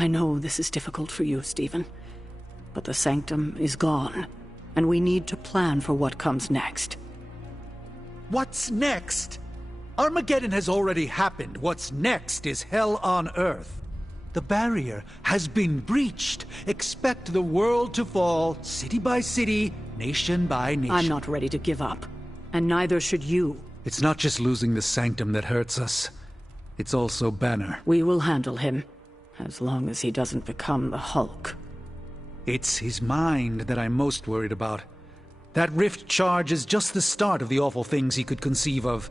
I know this is difficult for you, Stephen, but the Sanctum is gone, and we need to plan for what comes next. What's next? Armageddon has already happened. What's next is hell on Earth. The barrier has been breached. Expect the world to fall, city by city, nation by nation. I'm not ready to give up, and neither should you. It's not just losing the Sanctum that hurts us. It's also Banner. We will handle him, as long as he doesn't become the Hulk. It's his mind that I'm most worried about. That rift charge is just the start of the awful things he could conceive of.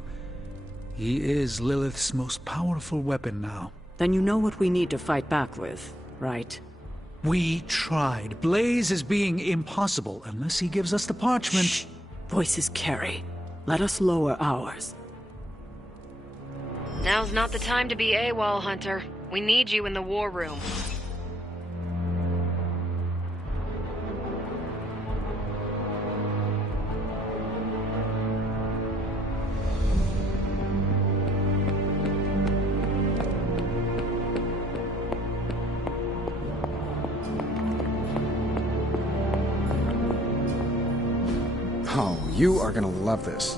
He is Lilith's most powerful weapon now. Then you know what we need to fight back with, right? We tried. Blaze is being impossible unless he gives us the parchment. Shh. Voices carry. Let us lower ours. Now's not the time to be AWOL, Hunter. We need you in the war room. Oh, you are gonna love this.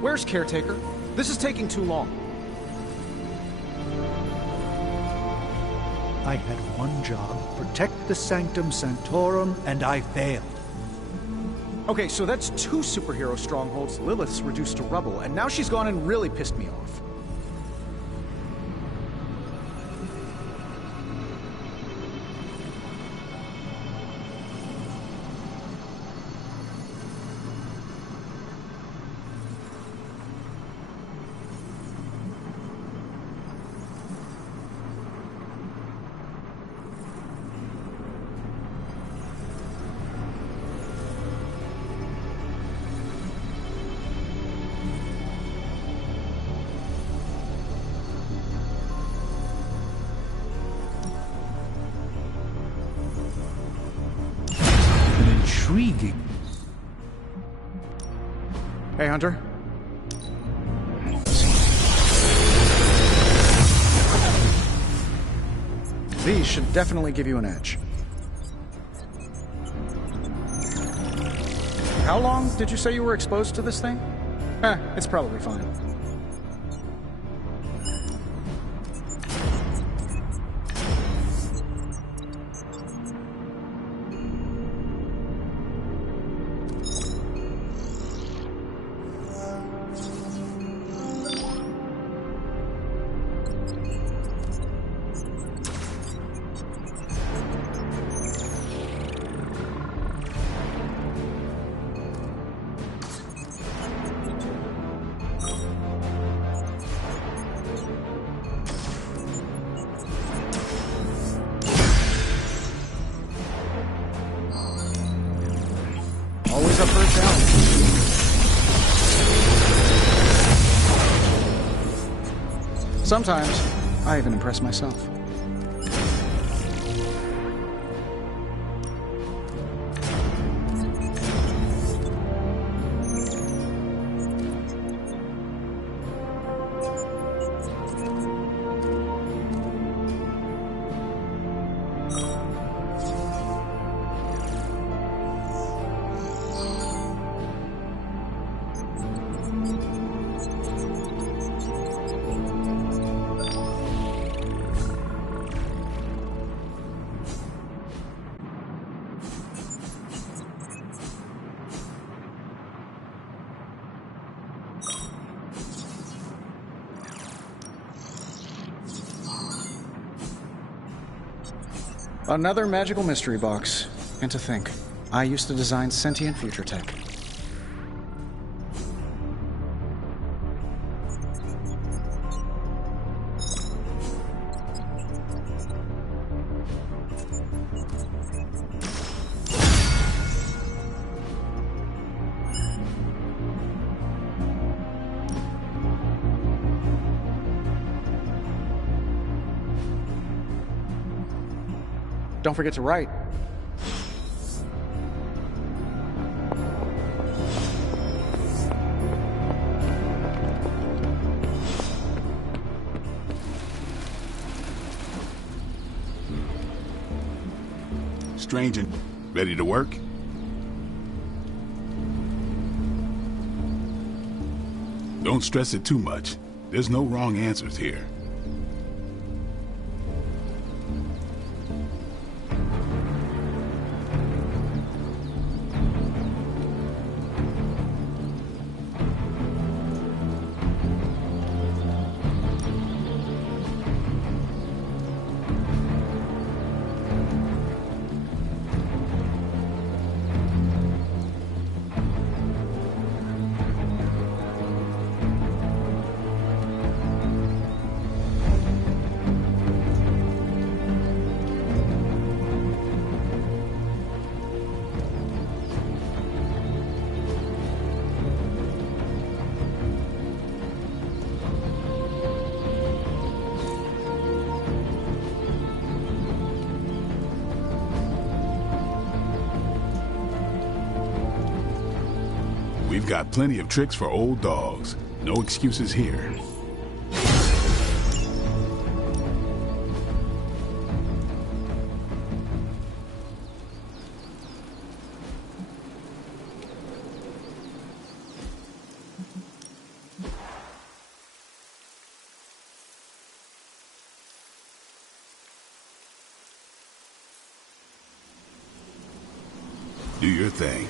Where's Caretaker? This is taking too long. I had one job, protect the Sanctum Sanctorum, and I failed. Okay, so that's 2 superhero strongholds Lilith's reduced to rubble, and now she's gone and really pissed me off. Intriguing. Hey, Hunter. These should definitely give you an edge. How long did you say you were exposed to this thing? It's probably fine. Always up for a challenge. Sometimes, I even impress myself. Another magical mystery box. And to think, I used to design sentient future tech. Don't forget to write. strange and ready to work? Don't stress it too much. There's no wrong answers here. We've got plenty of tricks for old dogs. No excuses here. Do your thing.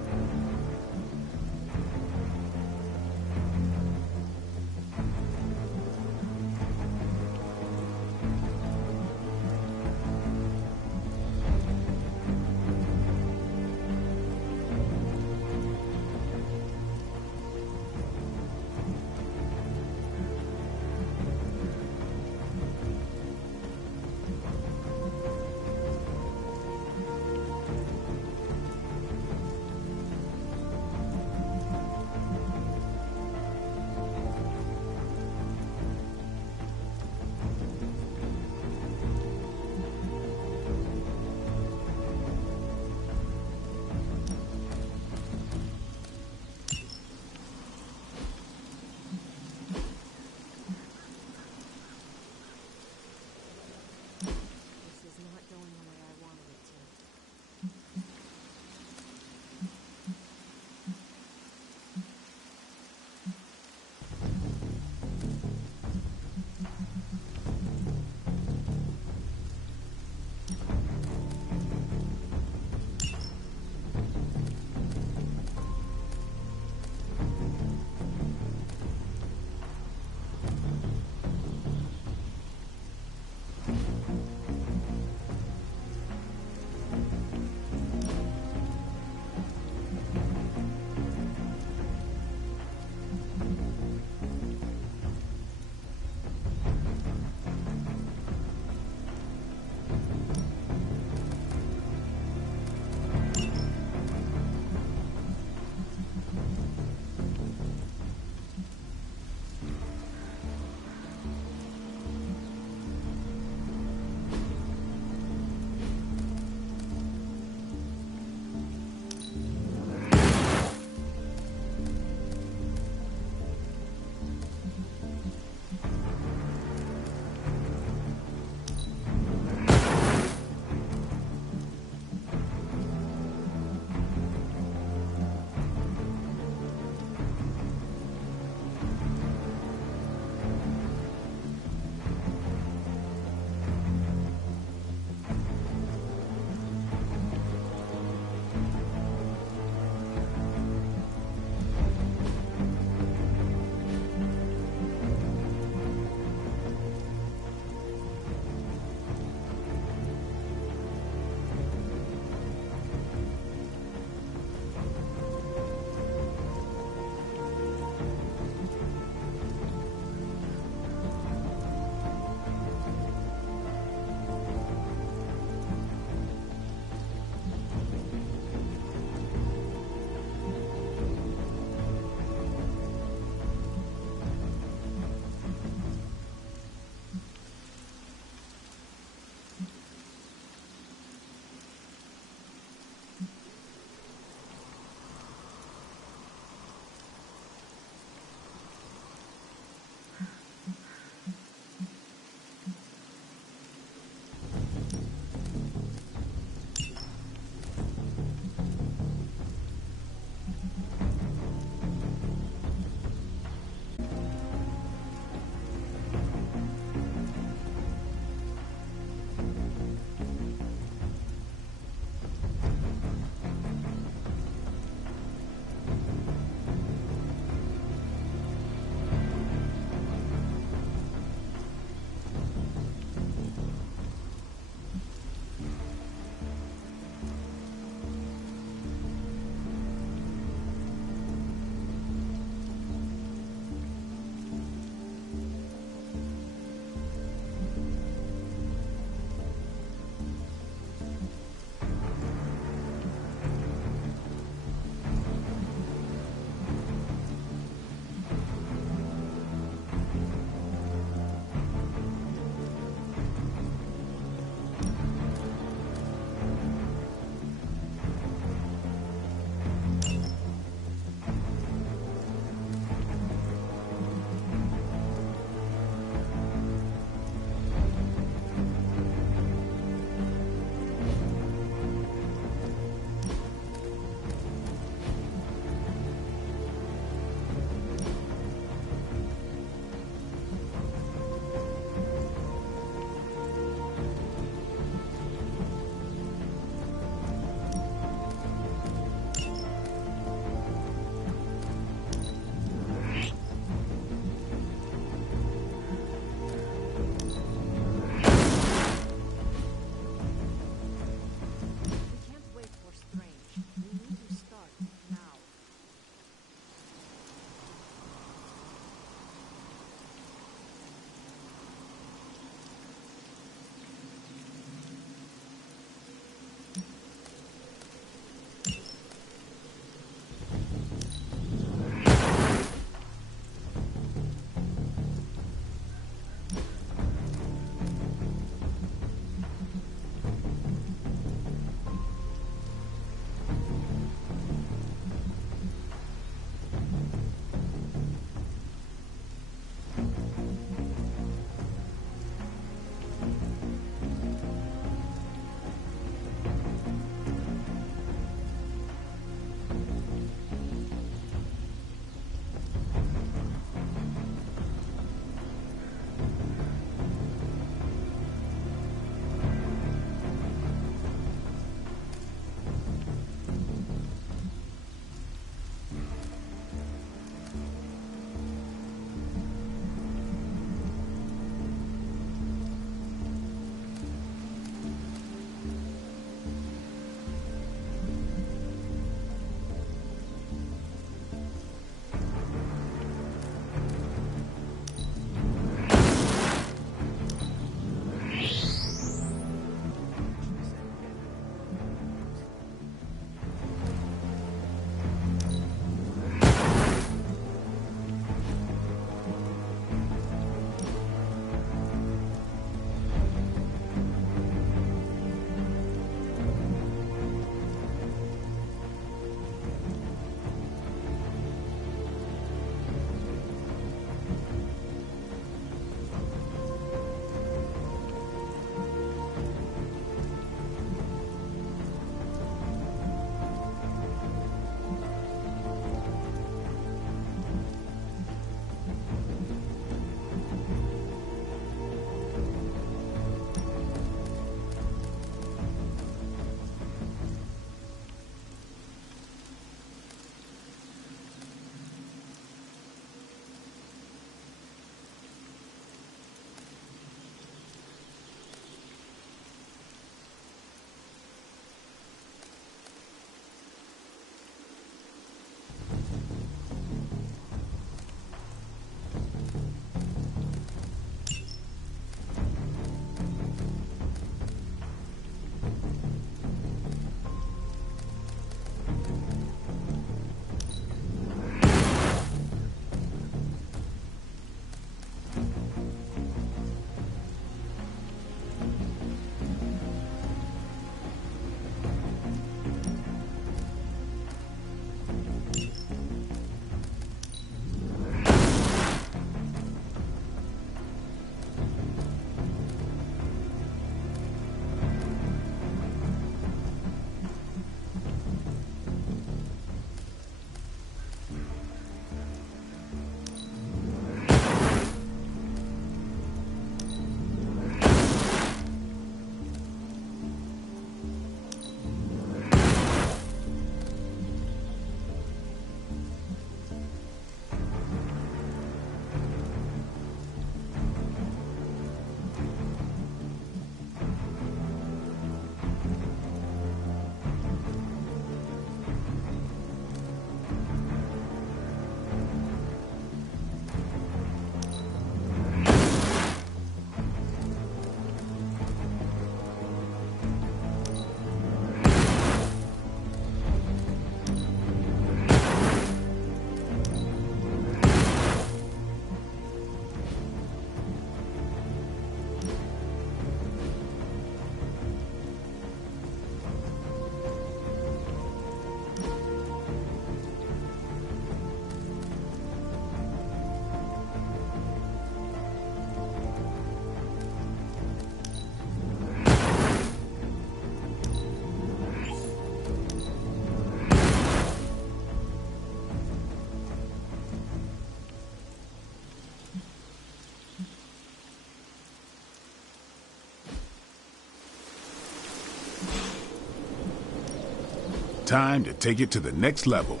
Time to take it to the next level.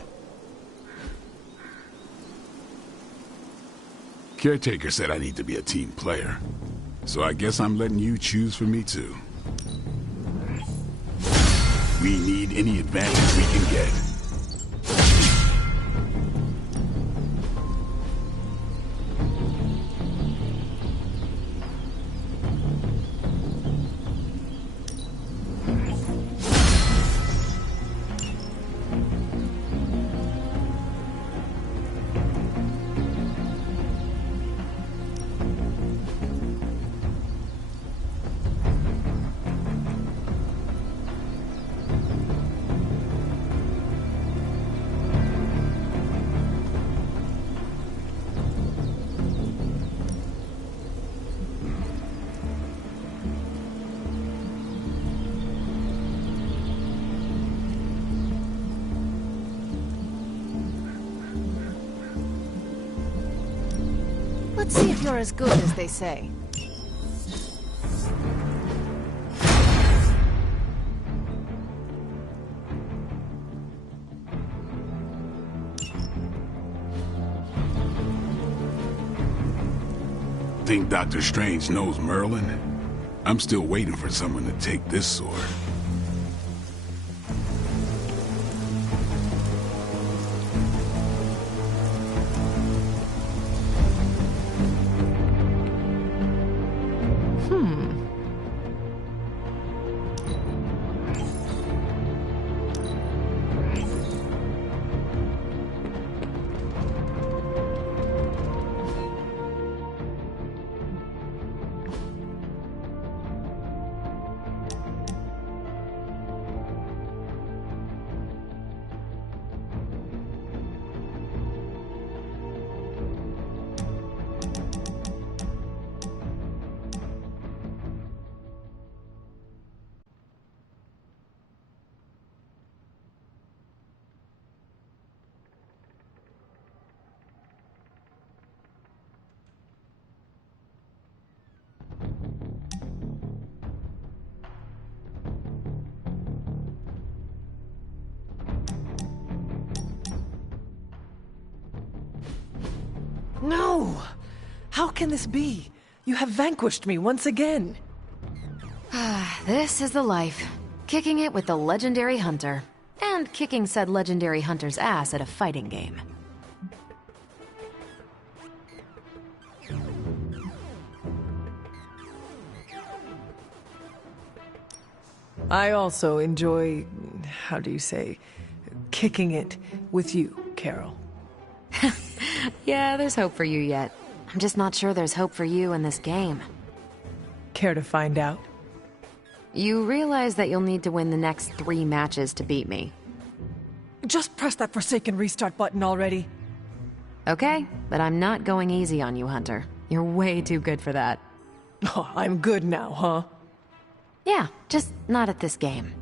Caretaker said I need to be a team player. So I guess I'm letting you choose for me too. We need any advantage we can get. Let's see if you're as good as they say. Think Dr. Strange knows Merlin? I'm still waiting for someone to take this sword. No! How can this be? You have vanquished me once again. This is the life. Kicking it with the legendary hunter. And kicking said legendary hunter's ass at a fighting game. I also enjoy, how do you say, kicking it with you, Carol. Yeah, there's hope for you yet. I'm just not sure there's hope for you in this game. Care to find out? You realize that you'll need to win the next 3 matches to beat me. Just press that forsaken restart button already. Okay, but I'm not going easy on you, Hunter. You're way too good for that. Oh, I'm good now, huh? Yeah, just not at this game.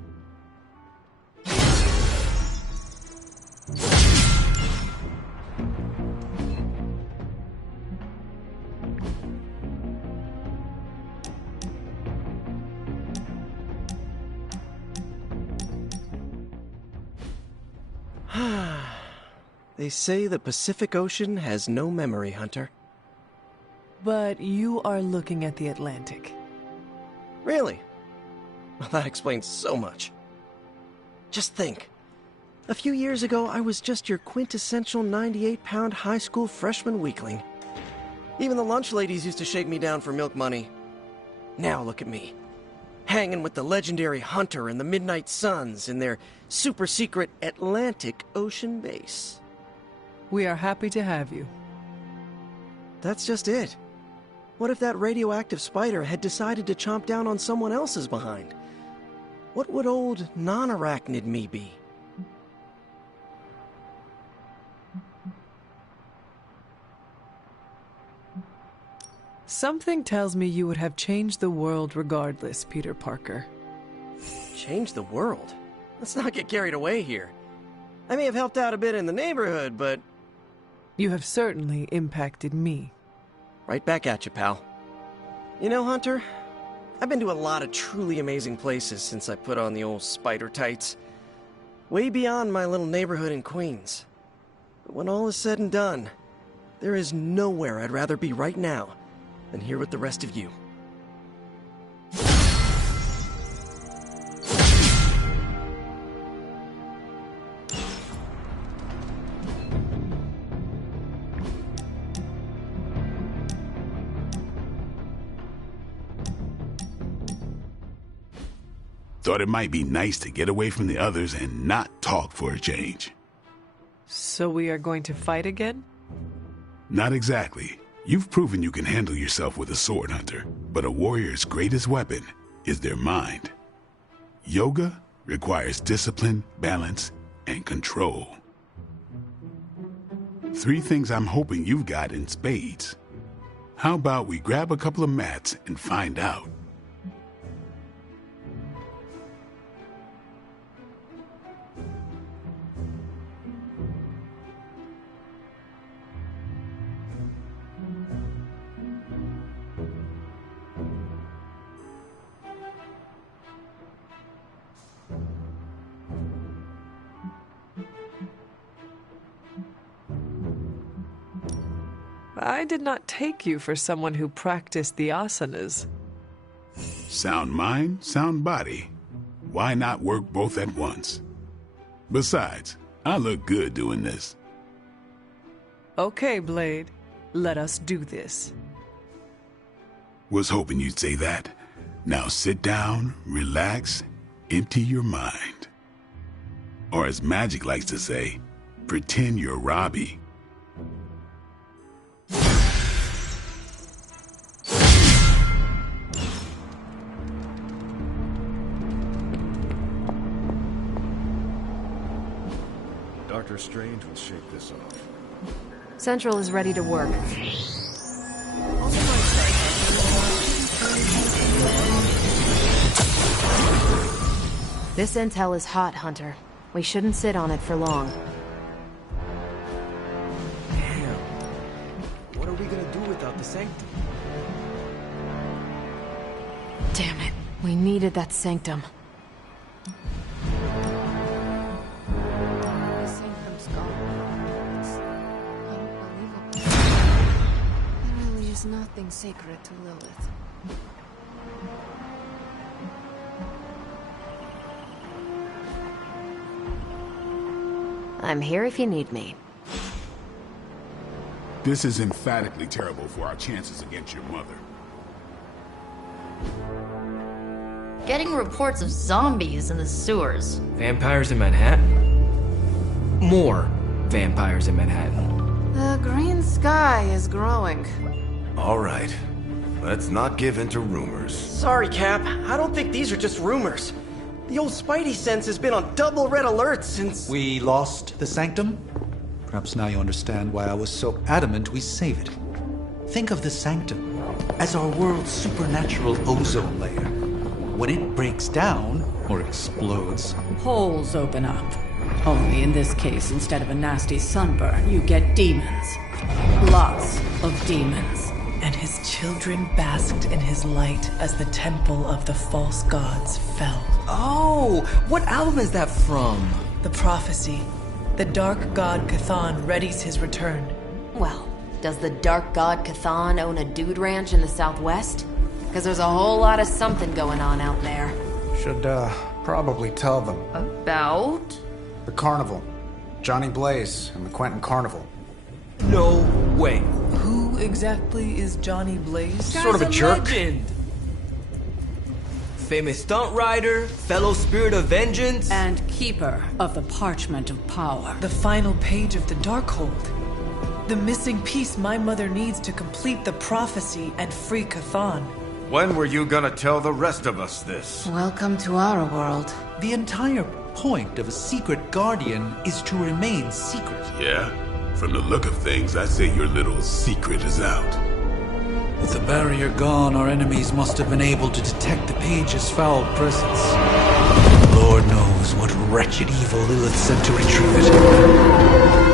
They say the Pacific Ocean has no memory, Hunter. But you are looking at the Atlantic. Really? Well, that explains so much. Just think. A few years ago, I was just your quintessential 98-pound high school freshman weakling. Even the lunch ladies used to shake me down for milk money. Now look at me. Hanging with the legendary Hunter and the Midnight Suns in their super-secret Atlantic Ocean base. We are happy to have you. That's just it. What if that radioactive spider had decided to chomp down on someone else's behind? What would old non-arachnid me be? Something tells me you would have changed the world regardless, Peter Parker. Change the world? Let's not get carried away here. I may have helped out a bit in the neighborhood, but... You have certainly impacted me. Right back at you, pal. You know, Hunter, I've been to a lot of truly amazing places since I put on the old spider tights. Way beyond my little neighborhood in Queens. But when all is said and done, there is nowhere I'd rather be right now than here with the rest of you. Thought it might be nice to get away from the others and not talk for a change. So we are going to fight again? Not exactly. You've proven you can handle yourself with a sword, Hunter, but a warrior's greatest weapon is their mind. Yoga requires discipline, balance, and control. 3 things I'm hoping you've got in spades. How about we grab a couple of mats and find out? I did not take you for someone who practiced the asanas. Sound mind, sound body. Why not work both at once? Besides, I look good doing this. Okay, Blade. Let us do this. Was hoping you'd say that. Now sit down, relax, empty your mind. Or as Magic likes to say, pretend you're Robbie. Doctor Strange will shake this off. Central is ready to work. This intel is hot, Hunter. We shouldn't sit on it for long. Damn. What are we gonna do without the Sanctum? Damn it. We needed that Sanctum. The Sanctum's gone. It's unbelievable. There really is nothing sacred to Lilith. I'm here if you need me. This is emphatically terrible for our chances against your mother. Getting reports of zombies in the sewers. Vampires in Manhattan? More vampires in Manhattan. The green sky is growing. All right. Let's not give in to rumors. Sorry, Cap. I don't think these are just rumors. The old Spidey sense has been on double red alert since... We lost the Sanctum? Perhaps now you understand why I was so adamant we save it. Think of the Sanctum as our world's supernatural ozone layer. When it breaks down, or explodes... Holes open up. Only in this case, instead of a nasty sunburn, you get demons. Lots of demons. And his children basked in his light as the temple of the false gods fell. Oh, what album is that from? The prophecy. The dark god Cthon readies his return. Well, does the dark god Cthon own a dude ranch in the southwest? Because there's a whole lot of something going on out there. Should, probably tell them. About? The carnival. Johnny Blaze and the Quentin Carnival. No way. Who exactly is Johnny Blaze? Sort of a jerk. Legend. Famous stunt rider, fellow spirit of vengeance. And keeper of the Parchment of Power. The final page of the Darkhold. The missing piece my mother needs to complete the prophecy and free Cthon. When were you gonna tell the rest of us this? Welcome to our world. The entire point of a secret guardian is to remain secret. Yeah? From the look of things, I say your little secret is out. With the barrier gone, our enemies must have been able to detect the page's foul presence. Lord knows what wretched evil Lilith sent to retrieve it.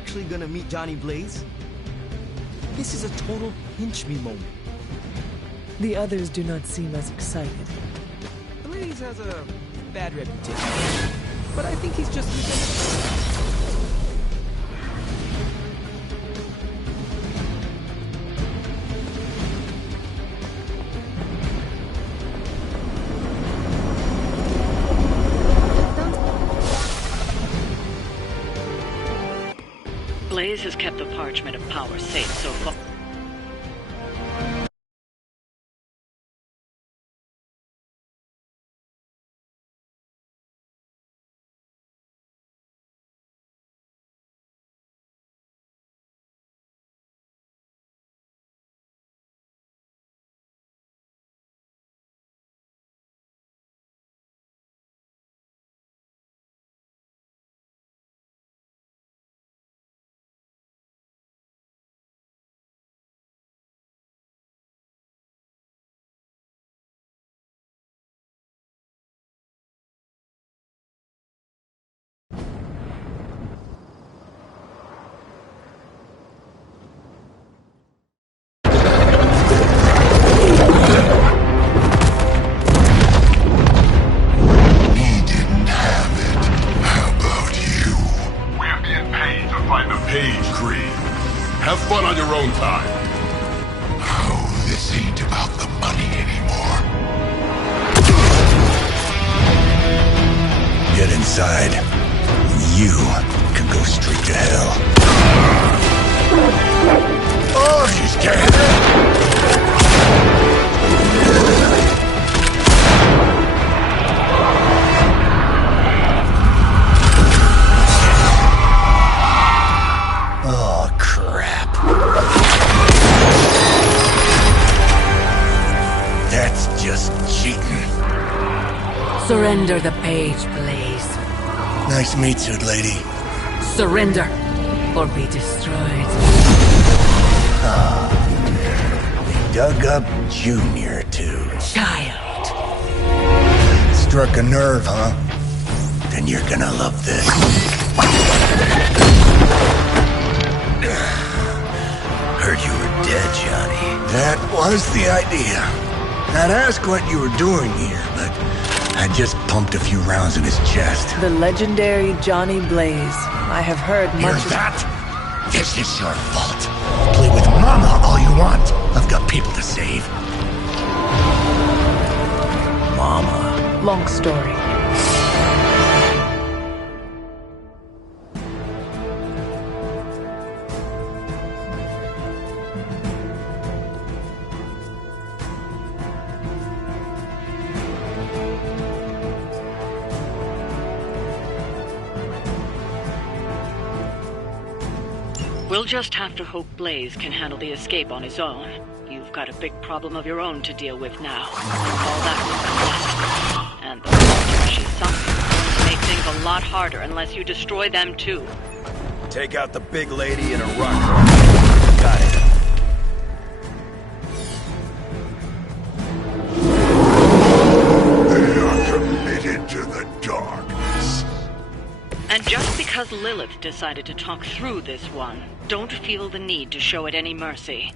actually gonna meet Johnny Blaze? This is a total pinch me moment. The others do not seem as excited. Blaze has a bad reputation, but I think he's just misunderstood. Blaze has kept the Parchment of Power safe so far. Have fun on your own time. Oh, this ain't about the money anymore. Get inside. You can go straight to hell. Oh, she's scared. Surrender the page, Blaze. Nice meat suit, lady. Surrender, or be destroyed. They dug up Junior, too. Child. Struck a nerve, huh? Then you're gonna love this. Heard you were dead, Johnny. That was the idea. I'd ask what you were doing here, but I just pumped a few rounds in his chest. The legendary Johnny Blaze. I have heard much of that? This is your fault. Play with Mama all you want. I've got people to save. Mama. Long story. We'll just have to hope Blaze can handle the escape on his own. You've got a big problem of your own to deal with now. All that was and the water she sunk make things a lot harder unless you destroy them too. Take out the big lady in a rock. Got it. They are committed to the darkness. And just because Lilith decided to talk through this one, don't feel the need to show it any mercy.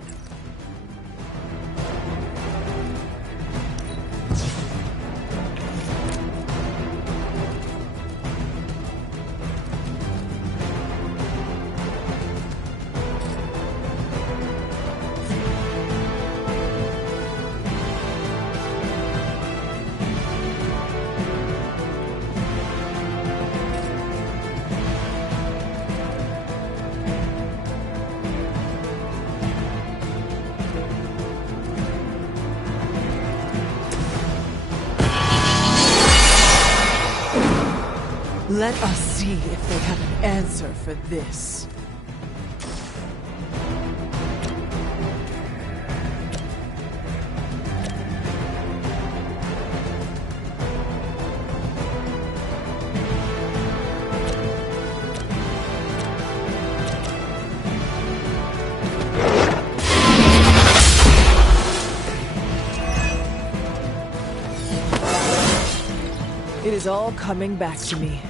Let us see if they have an answer for this. It is all coming back to me.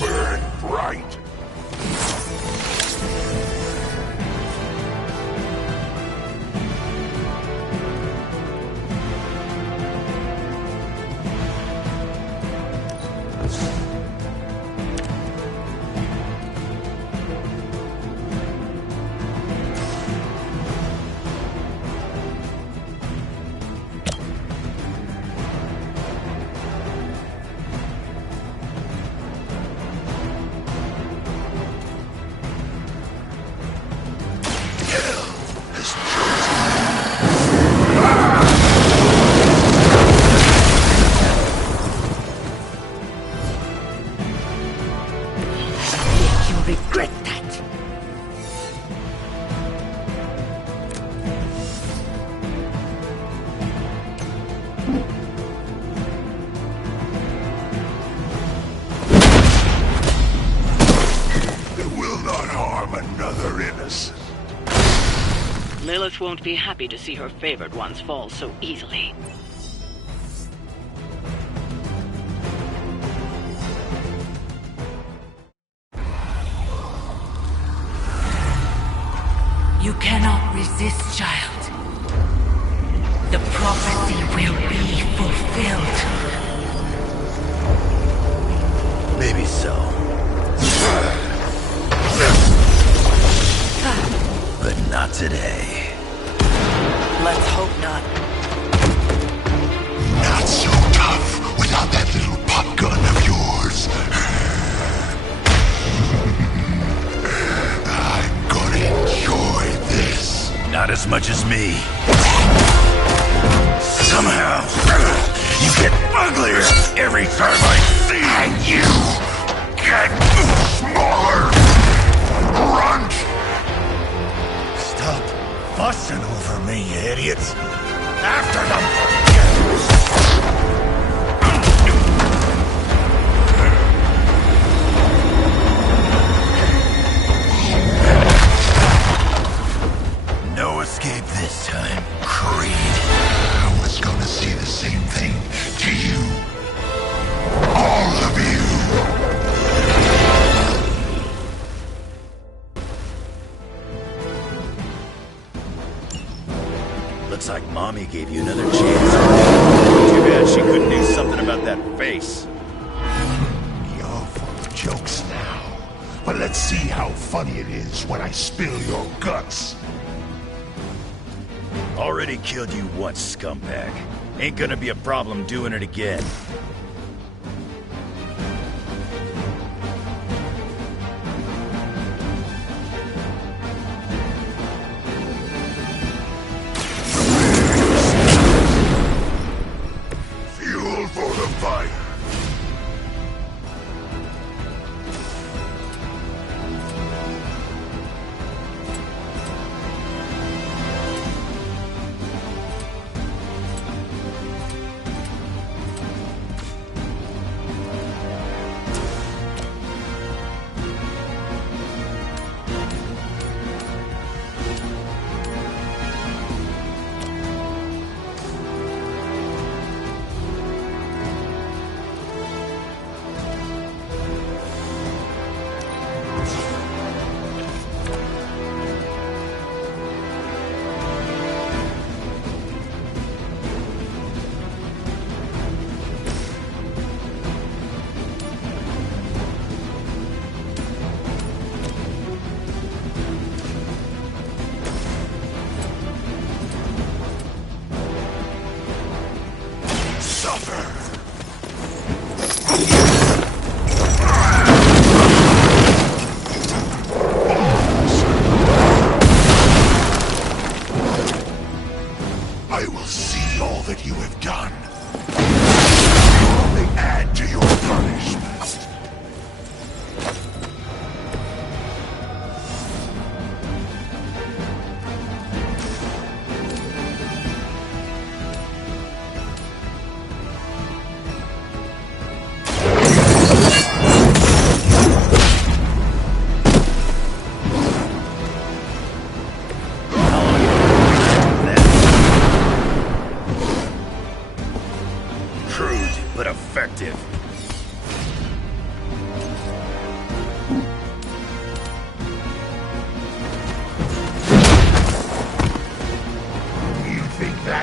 burn bright. Regret that. It will not harm another innocent. Lilith won't be happy to see her favored ones fall so easily. You cannot resist, child. The prophecy will be fulfilled. Maybe so. But not today. Let's hope not. Not so tough without that little pop gun of yours. I'm gonna enjoy this. Not as much as me. Somehow, you get uglier every time I see you. And you get smaller. Grunt. Stop fussing over me, you idiots. After them. No escape this time, Creed. I was gonna say the same thing to you. All of you. Looks like Mommy gave you another chance. Too bad she couldn't do something about that face. You're full of jokes now. But let's see how funny it is when I spill your guts. Already killed you once, scumbag. Ain't gonna be a problem doing it again. Fuel for the fire.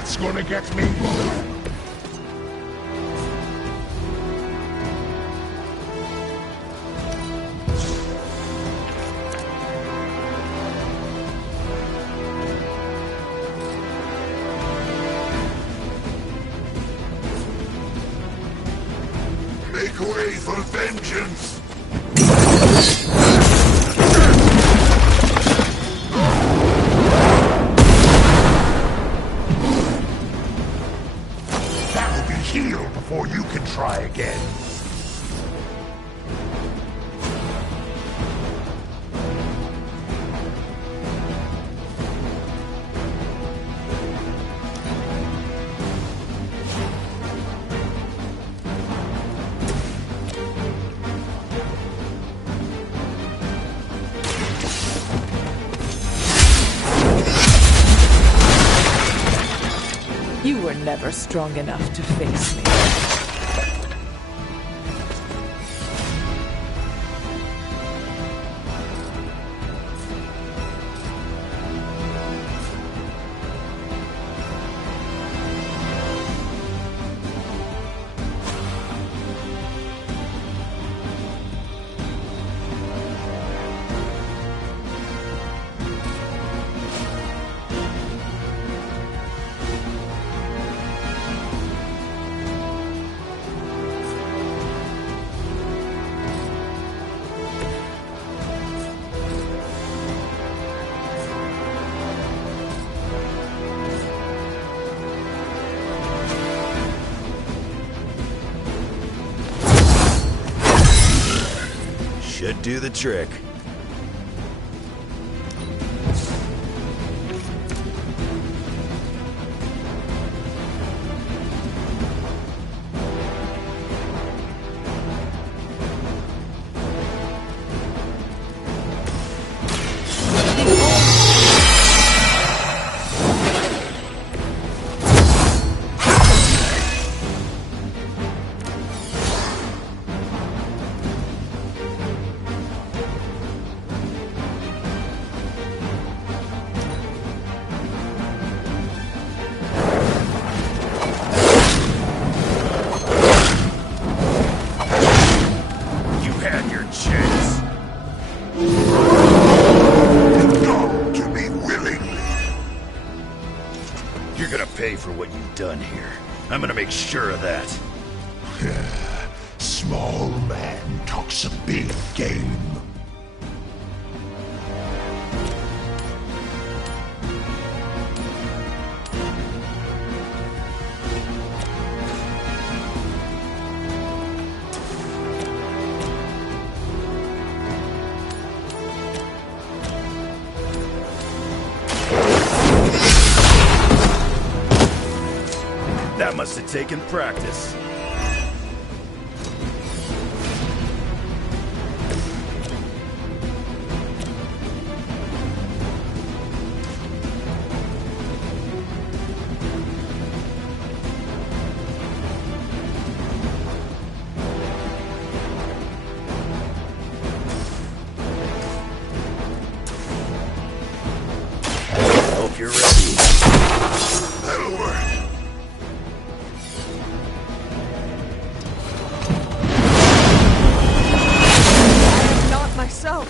That's gonna get me. Make way for vengeance! That'll be healed before you can try again. You were never strong enough to face me. Should do the trick. For what you've done here. I'm gonna make sure of that. Small man talks a big game. That must have taken practice. Hope you're ready. That'll work. Myself.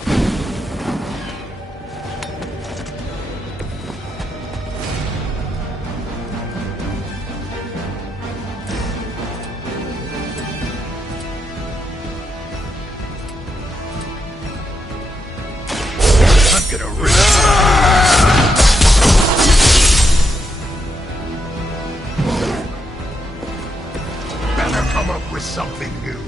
I'm gonna rip. Better come up with something new.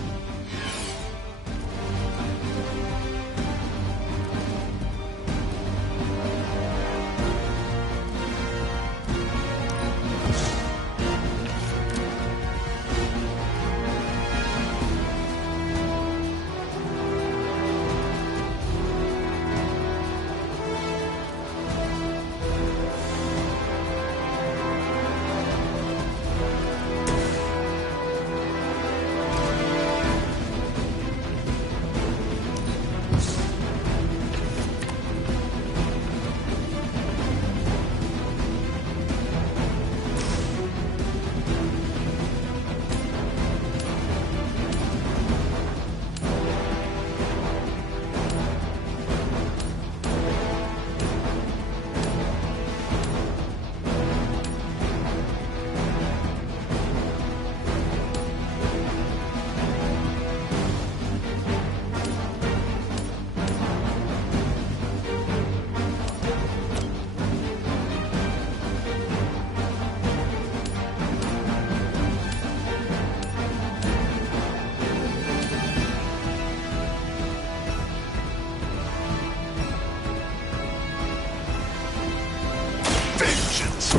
instructions.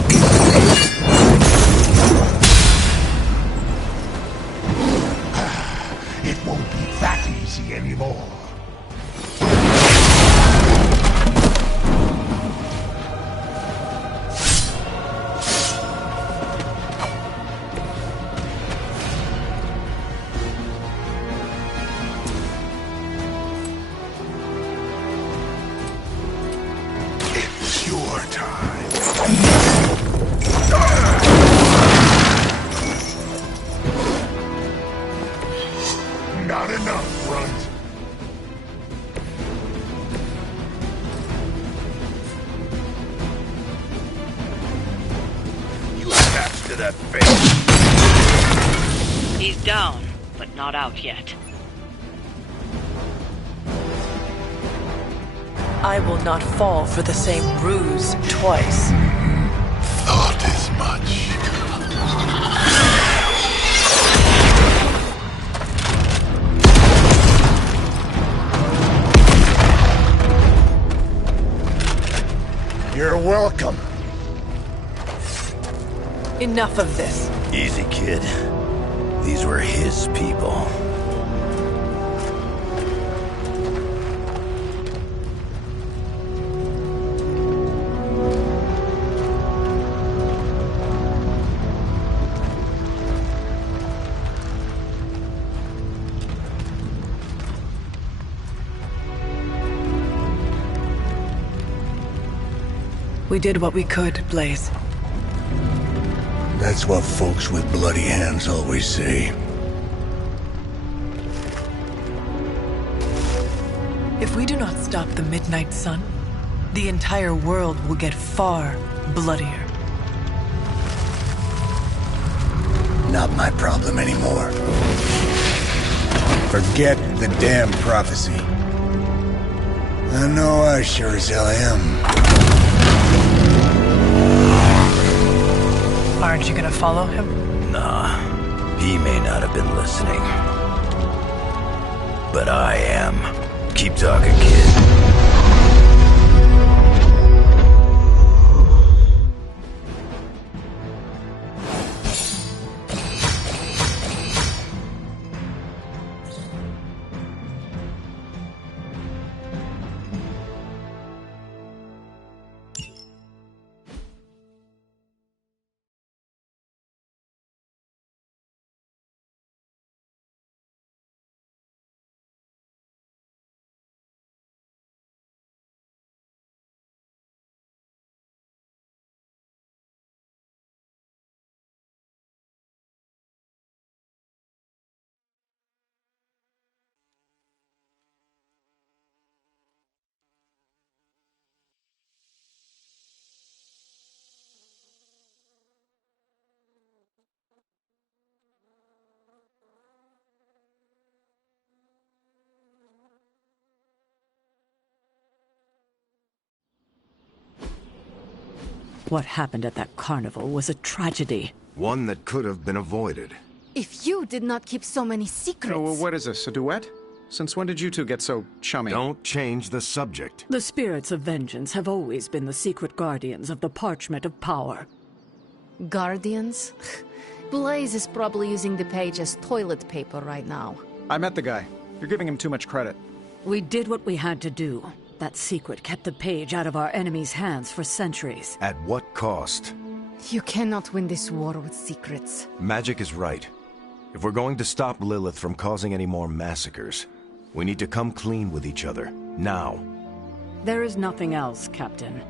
It won't be that easy anymore. It's your time. Not enough, Runt. You attached to that face. He's down, but not out yet. I will not fall for the same ruse twice. Thought as much. You're welcome. Enough of this. Easy, kid. These were his people. We did what we could, Blaze. That's what folks with bloody hands always say. If we do not stop the Midnight Sun, the entire world will get far bloodier. Not my problem anymore. Forget the damn prophecy. I know I sure as hell am. Aren't you gonna follow him? Nah, he may not have been listening. But I am. Keep talking, kid. What happened at that carnival was a tragedy. One that could have been avoided. If you did not keep so many secrets... Oh, well, what is this, a duet? Since when did you two get so chummy? Don't change the subject. The spirits of vengeance have always been the secret guardians of the Parchment of Power. Guardians? Blaze is probably using the page as toilet paper right now. I met the guy. You're giving him too much credit. We did what we had to do. That secret kept the page out of our enemies' hands for centuries. At what cost? You cannot win this war with secrets. Magic is right. If we're going to stop Lilith from causing any more massacres, we need to come clean with each other. Now. There is nothing else, Captain.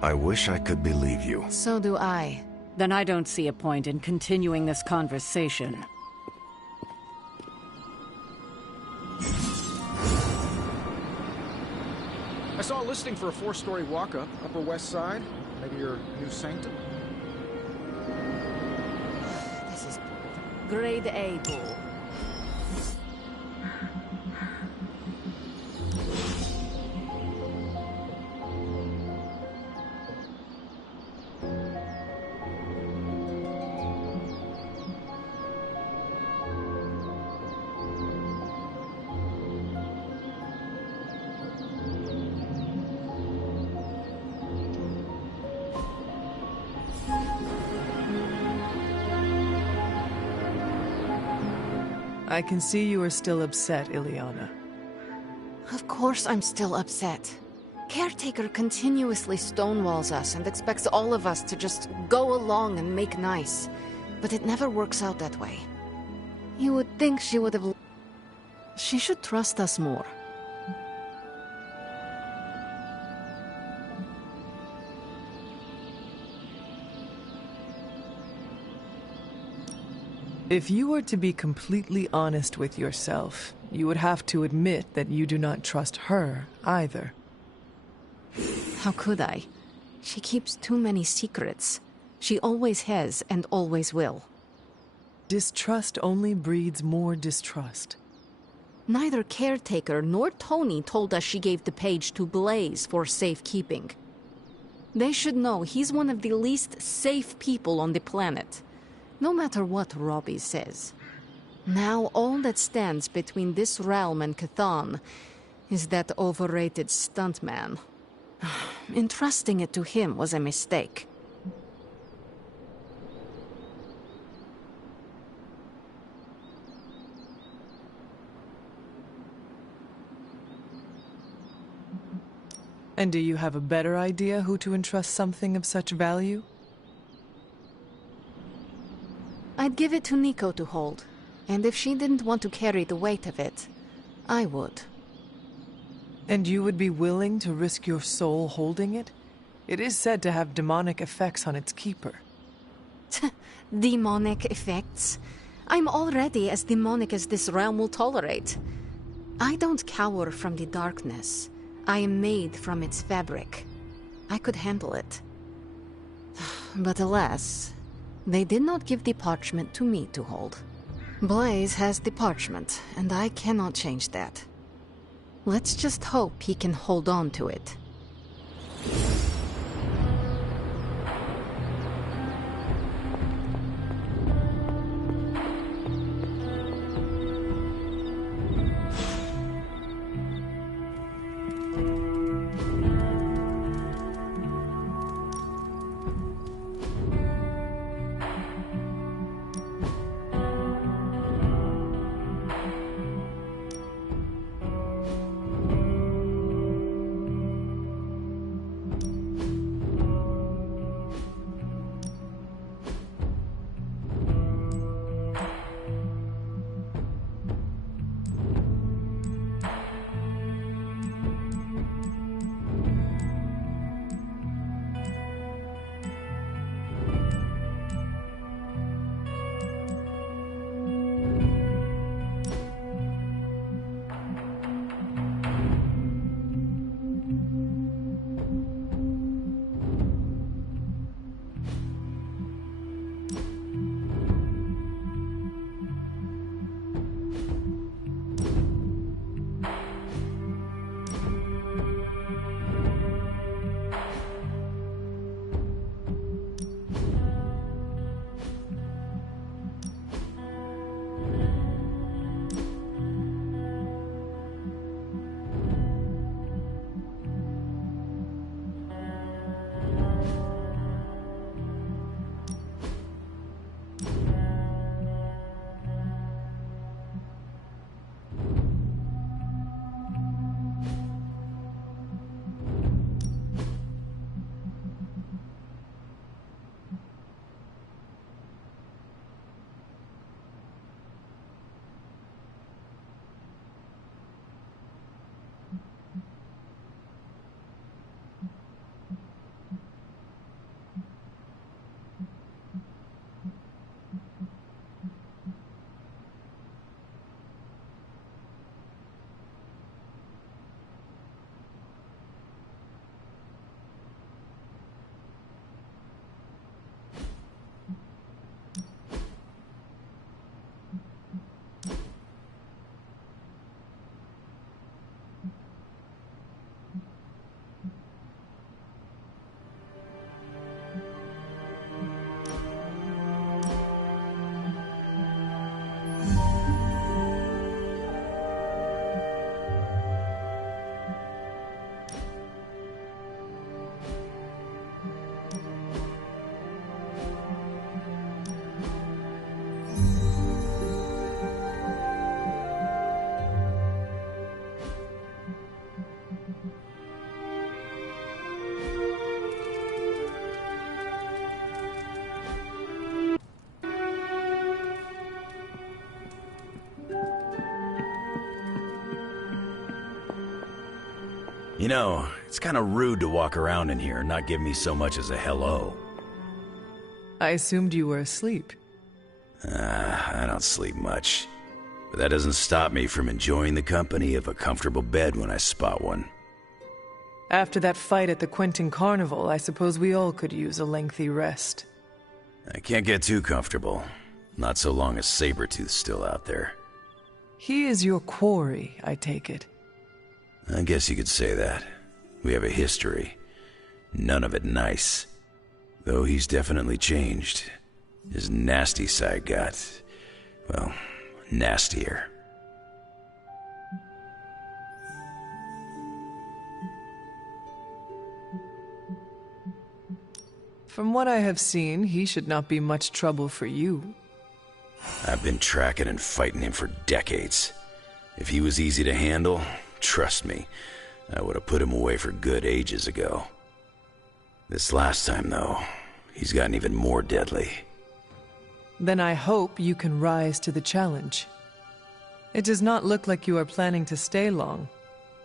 I wish I could believe you. So do I. Then I don't see a point in continuing this conversation. I saw a listing for a 4-story walk-up, Upper West Side. Maybe your new sanctum? This is grade A bull. I can see you are still upset, Ileana. Of course I'm still upset. Caretaker continuously stonewalls us and expects all of us to just go along and make nice. But it never works out that way. You would think she would have... She should trust us more. If you were to be completely honest with yourself, you would have to admit that you do not trust her either. How could I? She keeps too many secrets. She always has and always will. Distrust only breeds more distrust. Neither Caretaker nor Tony told us she gave the page to Blaze for safekeeping. They should know he's one of the least safe people on the planet. No matter what Robbie says. Now all that stands between this realm and Chthon is that overrated stuntman. Entrusting it to him was a mistake. And do you have a better idea who to entrust something of such value? I'd give it to Nico to hold. And if she didn't want to carry the weight of it, I would. And you would be willing to risk your soul holding it? It is said to have demonic effects on its keeper. Demonic effects? I'm already as demonic as this realm will tolerate. I don't cower from the darkness. I am made from its fabric. I could handle it. But alas, they did not give the parchment to me to hold. Blaze has the parchment, and I cannot change that. Let's just hope he can hold on to it. You know, it's kind of rude to walk around in here and not give me so much as a hello. I assumed you were asleep. I don't sleep much. But that doesn't stop me from enjoying the company of a comfortable bed when I spot one. After that fight at the Quentin Carnival, I suppose we all could use a lengthy rest. I can't get too comfortable. Not so long as Sabretooth's still out there. He is your quarry, I take it. I guess you could say that. We have a history. None of it nice. Though he's definitely changed. His nasty side got, well, nastier. From what I have seen, he should not be much trouble for you. I've been tracking and fighting him for decades. If he was easy to handle, trust me, I would have put him away for good ages ago. This last time, though, he's gotten even more deadly. Then I hope you can rise to the challenge. It does not look like you are planning to stay long.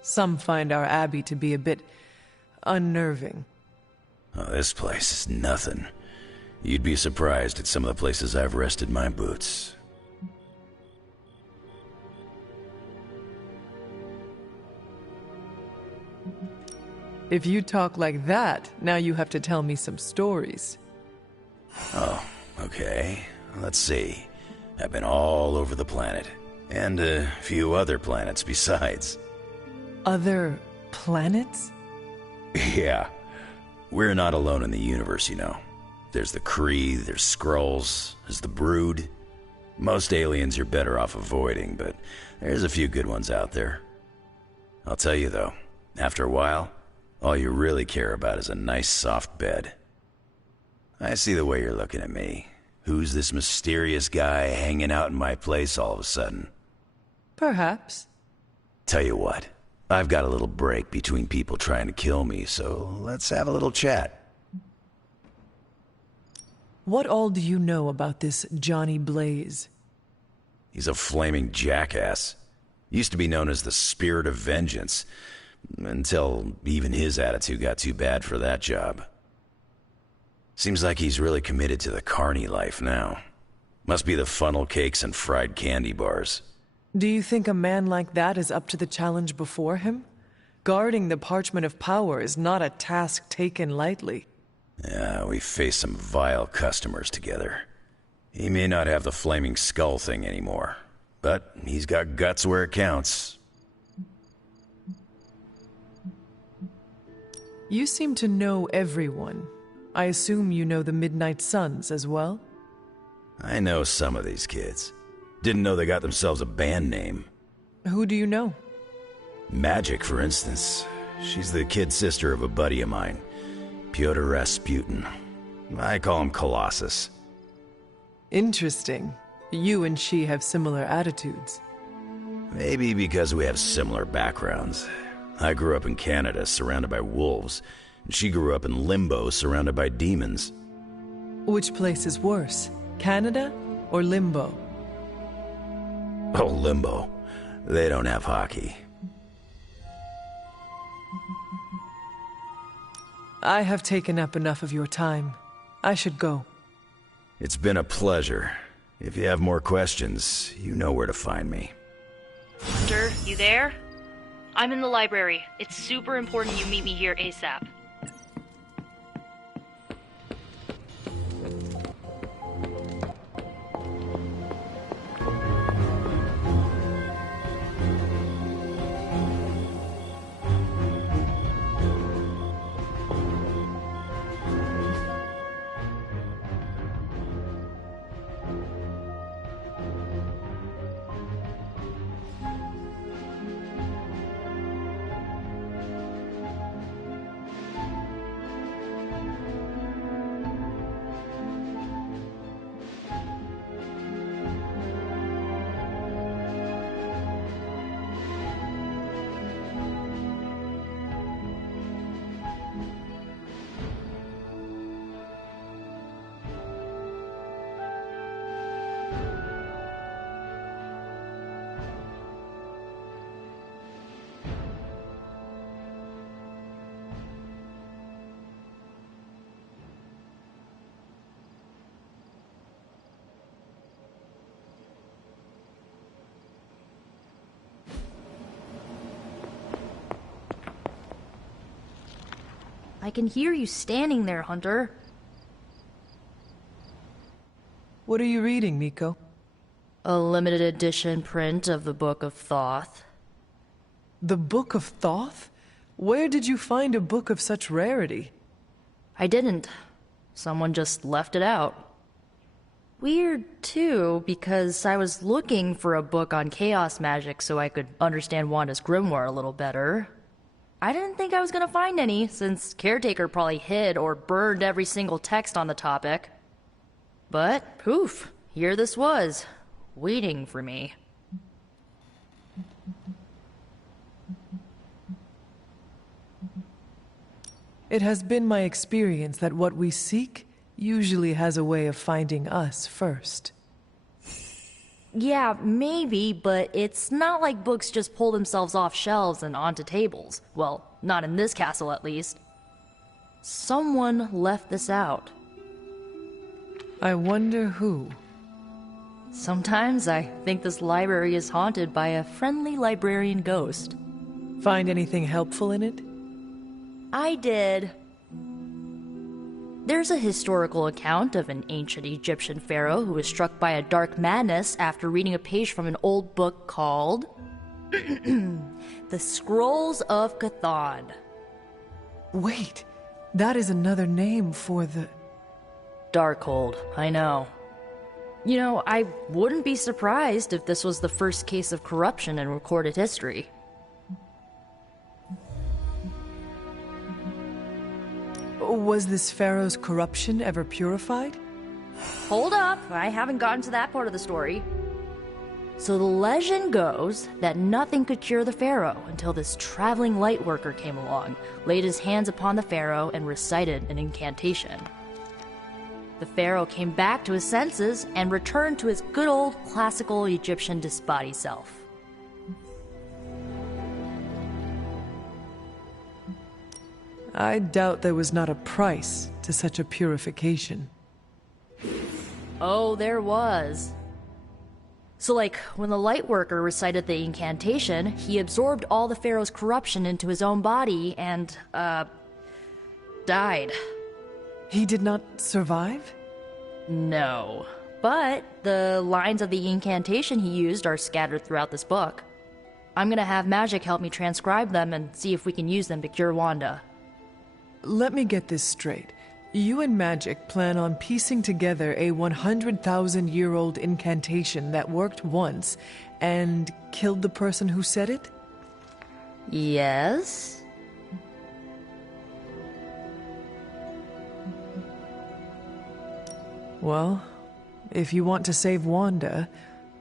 Some find our abbey to be a bit unnerving. Oh, this place is nothing. You'd be surprised at some of the places I've rested my boots. If you talk like that, now you have to tell me some stories. Oh, okay. Let's see. I've been all over the planet. And a few other planets besides. Other planets? Yeah. We're not alone in the universe, you know. There's the Kree, there's Skrulls, there's the Brood. Most aliens you're better off avoiding, but there's a few good ones out there. I'll tell you though, after a while, all you really care about is a nice soft bed. I see the way you're looking at me. Who's this mysterious guy hanging out in my place all of a sudden? Perhaps. Tell you what, I've got a little break between people trying to kill me, so let's have a little chat. What all do you know about this Johnny Blaze? He's a flaming jackass. Used to be known as the Spirit of Vengeance, until even his attitude got too bad for that job. Seems like he's really committed to the carny life now. Must be the funnel cakes and fried candy bars. Do you think a man like that is up to the challenge before him? Guarding the Parchment of Power is not a task taken lightly. Yeah, we faced some vile customers together. He may not have the flaming skull thing anymore, but he's got guts where it counts. You seem to know everyone. I assume you know the Midnight Suns as well? I know some of these kids. Didn't know they got themselves a band name. Who do you know? Magic, for instance. She's the kid sister of a buddy of mine, Pyotr Rasputin. I call him Colossus. Interesting. You and she have similar attitudes. Maybe because we have similar backgrounds. I grew up in Canada, surrounded by wolves, and she grew up in Limbo, surrounded by demons. Which place is worse, Canada or Limbo? Oh, Limbo. They don't have hockey. I have taken up enough of your time. I should go. It's been a pleasure. If you have more questions, you know where to find me. Hunter, you there? I'm in the library. It's super important you meet me here ASAP. I can hear you standing there, Hunter. What are you reading, Nico? A limited edition print of the Book of Thoth. The Book of Thoth? Where did you find a book of such rarity? I didn't. Someone just left it out. Weird, too, because I was looking for a book on chaos magic so I could understand Wanda's grimoire a little better. I didn't think I was gonna find any, since Caretaker probably hid or burned every single text on the topic. But, poof, here this was, waiting for me. It has been my experience that what we seek usually has a way of finding us first. Yeah, maybe, but it's not like books just pull themselves off shelves and onto tables. Well, not in this castle at least. Someone left this out. I wonder who. Sometimes I think this library is haunted by a friendly librarian ghost. Find anything helpful in it? I did. There's a historical account of an ancient Egyptian pharaoh who was struck by a dark madness after reading a page from an old book called The Scrolls of Chthon. Wait, that is another name for the... Darkhold, I know. You know, I wouldn't be surprised if this was the first case of corruption in recorded history. Was this pharaoh's corruption ever purified? Hold up, I haven't gotten to that part of the story. So the legend goes that nothing could cure the pharaoh until this traveling lightworker came along, laid his hands upon the pharaoh, and recited an incantation. The pharaoh came back to his senses and returned to his good old classical Egyptian disbodied self. I doubt there was not a price to such a purification. Oh, there was. So like, when the Lightworker recited the incantation, he absorbed all the pharaoh's corruption into his own body and, died. He did not survive? No. But the lines of the incantation he used are scattered throughout this book. I'm gonna have Magic help me transcribe them and see if we can use them to cure Wanda. Let me get this straight. You and Magic plan on piecing together a 100,000-year-old incantation that worked once and killed the person who said it? Yes? Well, if you want to save Wanda,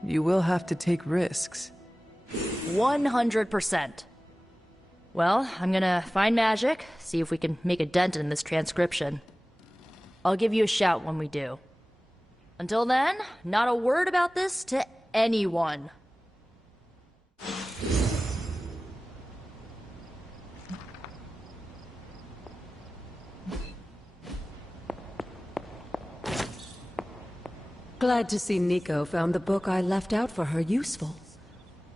you will have to take risks. 100%. Well, I'm gonna find Magic, see if we can make a dent in this transcription. I'll give you a shout when we do. Until then, not a word about this to anyone. Glad to see Nico found the book I left out for her useful.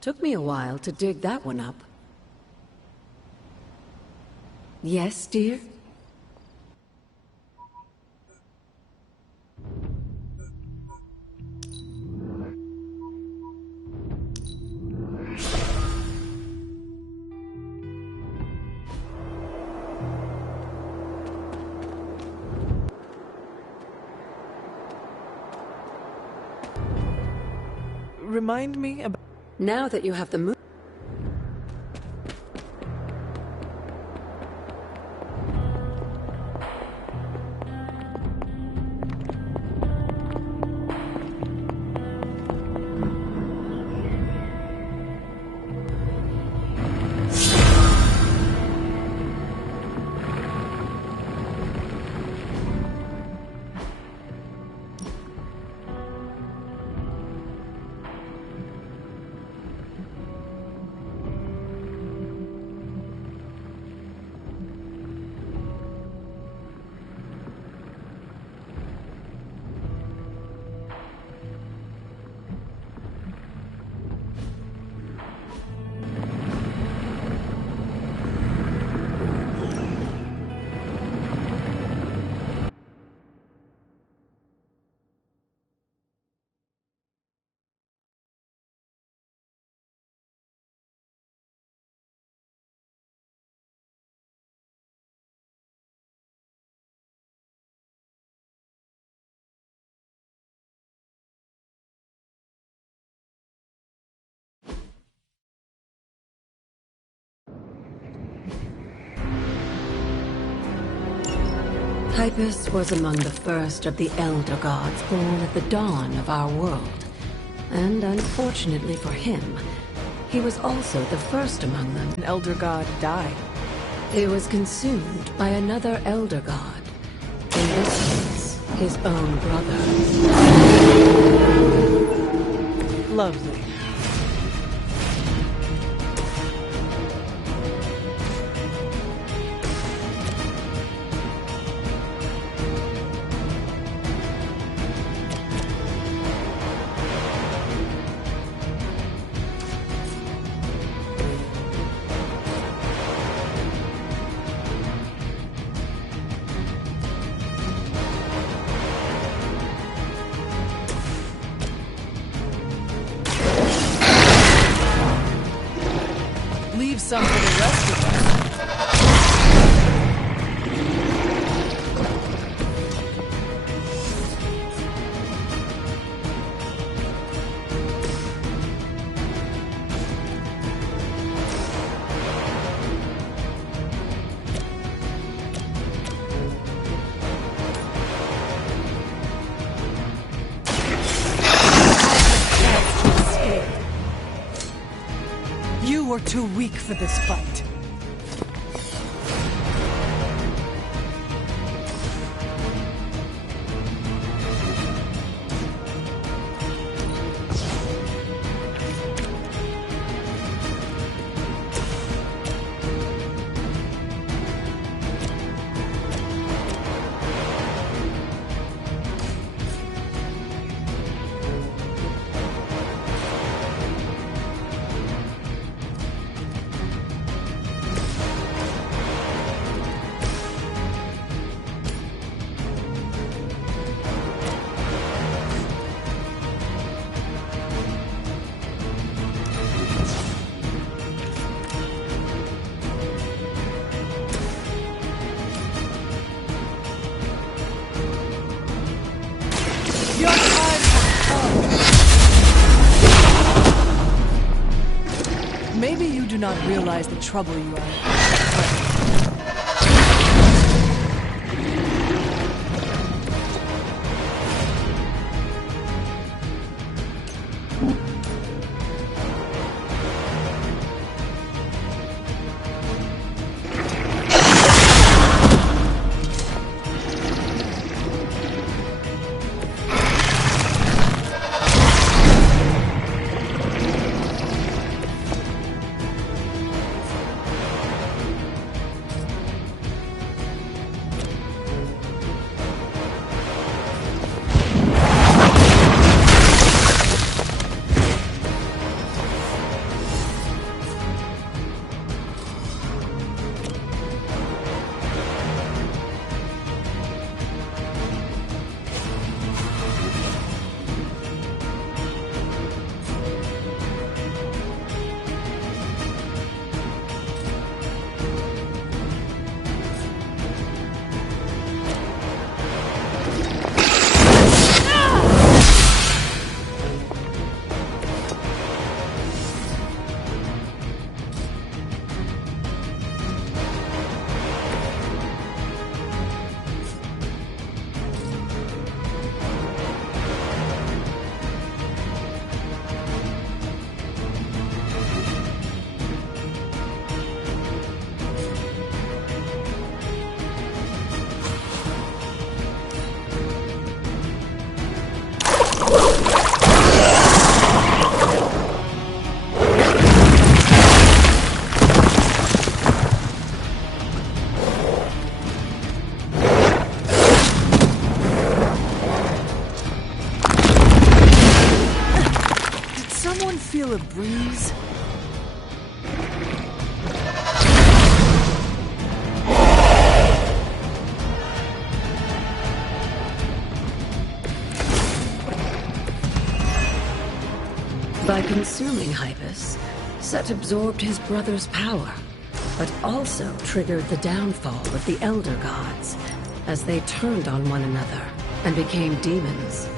Took me a while to dig that one up. Yes, dear? Remind me about... Now that you have the moon... Hypus was among the first of the Elder Gods born at the dawn of our world. And unfortunately for him, he was also the first among them. An Elder God died. He was consumed by another Elder God. In this case, his own brother. Lovely. Leave some for the rest of us. You were too weak for this fight. Maybe you do not realize the trouble you are in. Feel a breeze? By consuming Hypus, Set absorbed his brother's power, but also triggered the downfall of the Elder Gods as they turned on one another and became demons.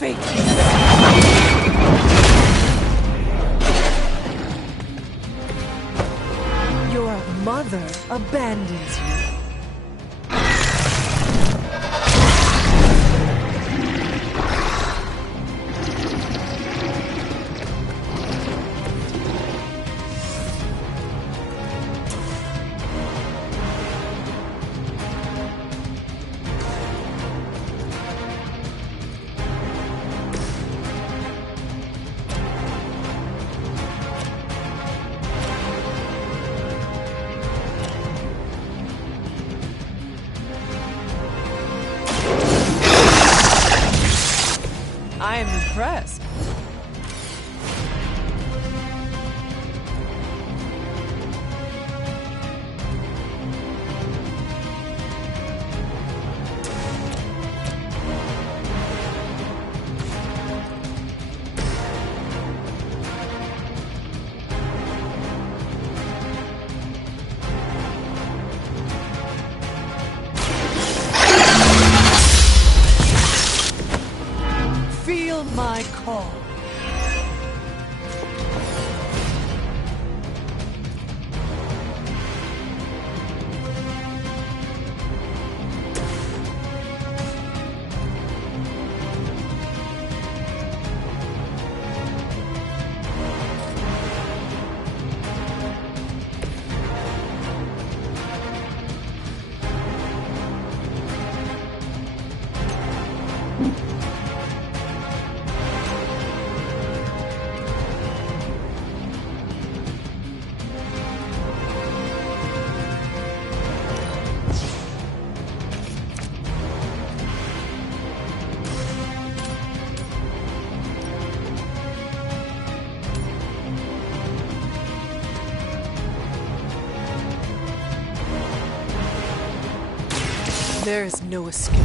fate. Your mother abandons you. I am impressed. Feel my call. There is no escape.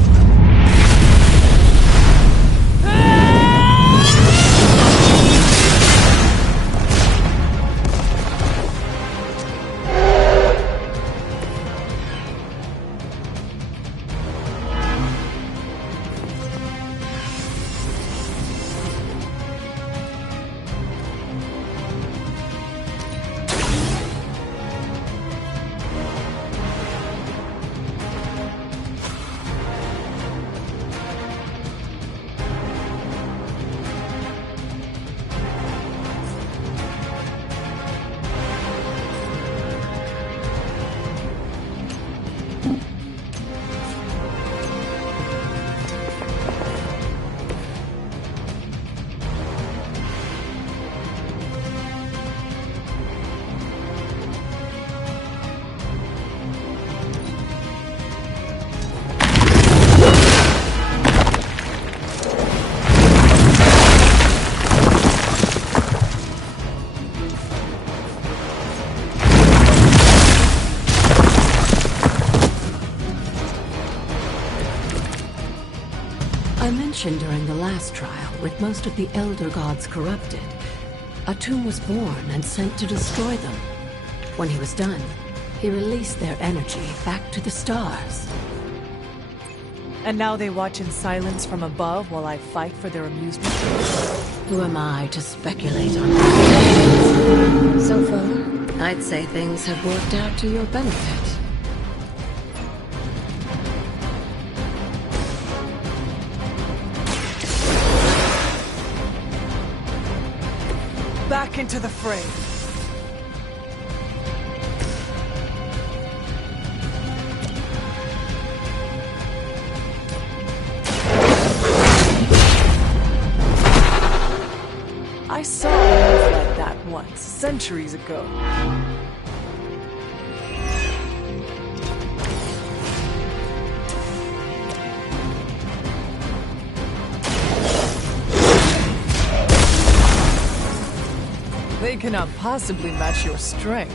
I mentioned during the last trial, with most of the Elder Gods corrupted, Atum was born and sent to destroy them. When he was done, he released their energy back to the stars. And now they watch in silence from above while I fight for their amusement? Who am I to speculate on that? So far, I'd say things have worked out to your benefit. Back into the fray. I saw a move like that once, centuries ago. They cannot possibly match your strength.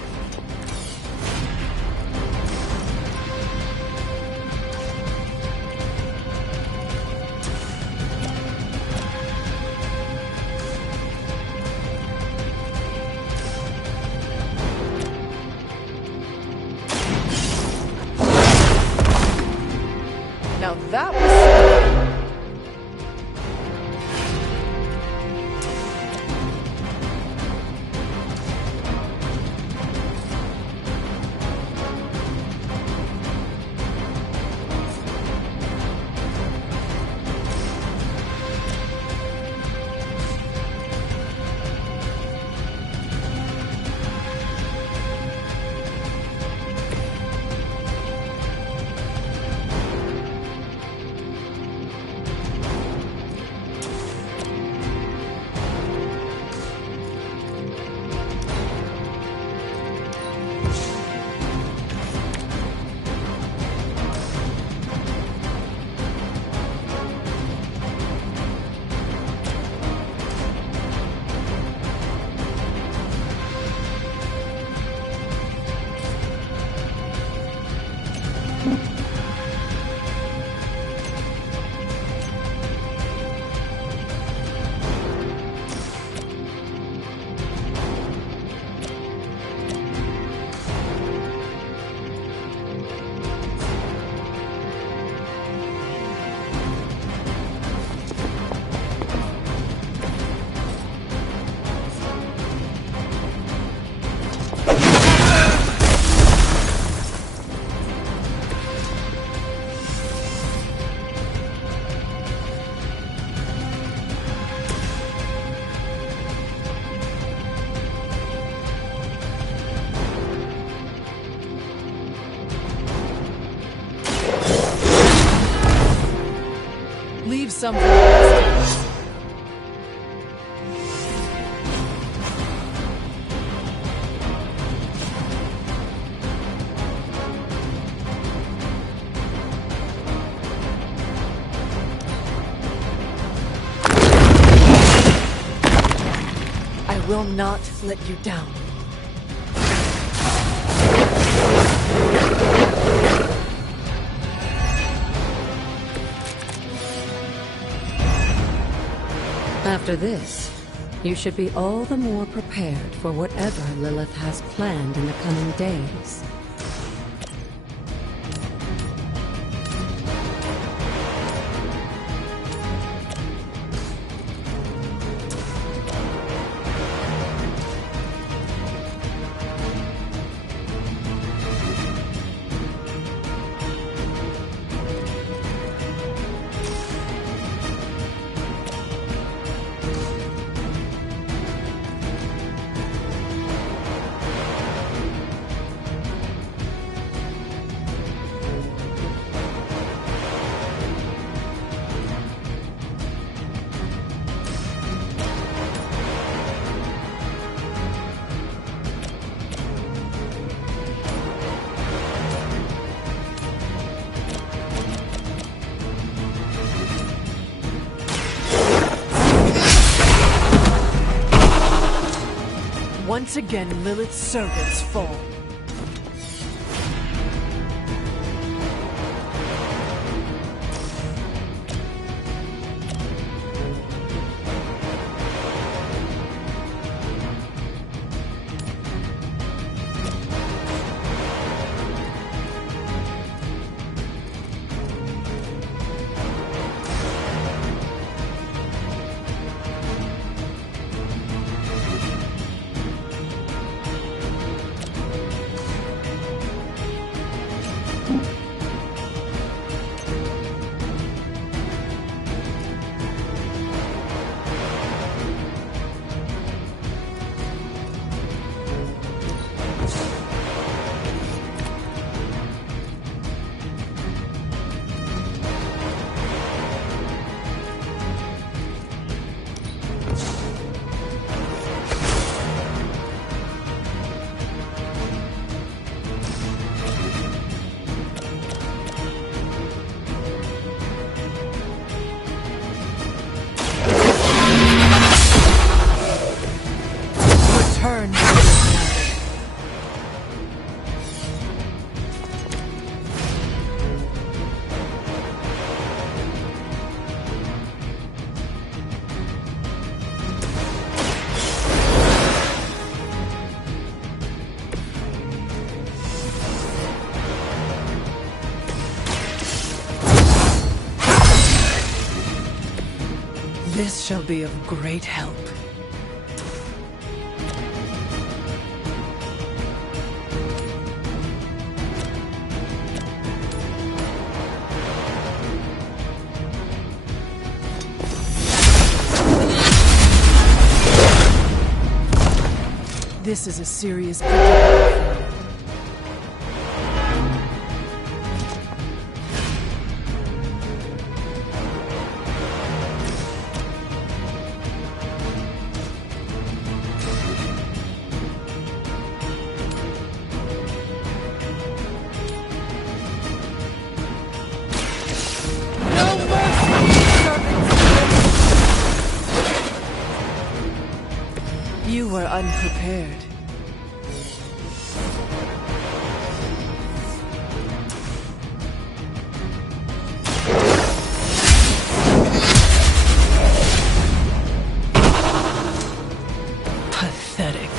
Now that was... something else. I will not let you down. After this, you should be all the more prepared for whatever Lilith has planned in the coming days. Once again, Lilith's servants fall. Return. This shall be of great help. This is a serious predicament. You were unprepared. Pathetic.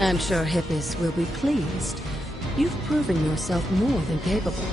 I'm sure Hippus will be pleased. You've proven yourself more than capable.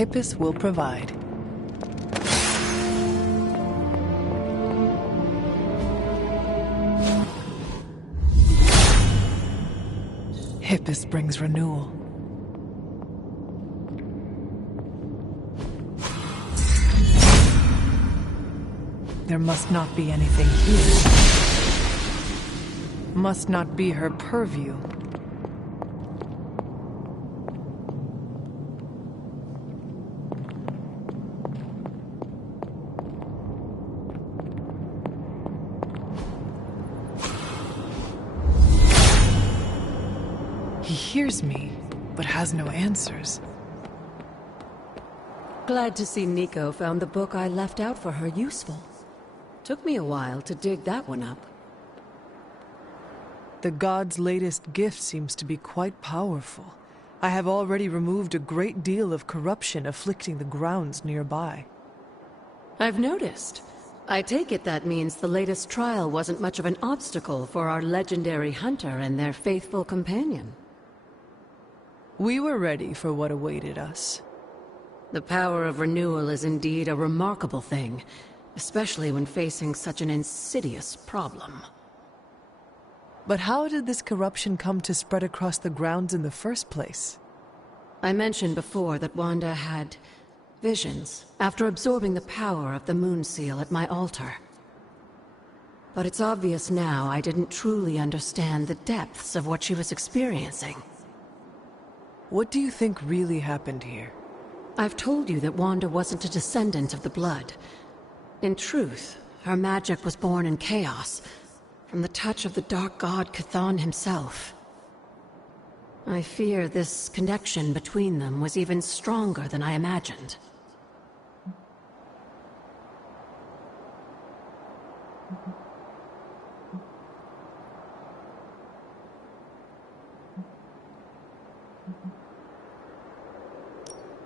Hippus will provide. Hippus brings renewal. There must not be anything here. Must not be her purview. He hears me, but has no answers. Glad to see Nico found the book I left out for her useful. Took me a while to dig that one up. The god's latest gift seems to be quite powerful. I have already removed a great deal of corruption afflicting the grounds nearby. I've noticed. I take it that means the latest trial wasn't much of an obstacle for our legendary hunter and their faithful companion. We were ready for what awaited us. The power of renewal is indeed a remarkable thing, especially when facing such an insidious problem. But how did this corruption come to spread across the grounds in the first place? I mentioned before that Wanda had visions after absorbing the power of the Moon Seal at my altar. But it's obvious now I didn't truly understand the depths of what she was experiencing. What do you think really happened here? I've told you that Wanda wasn't a descendant of the Blood. In truth, her magic was born in chaos, from the touch of the Dark God Chthon himself. I fear this connection between them was even stronger than I imagined.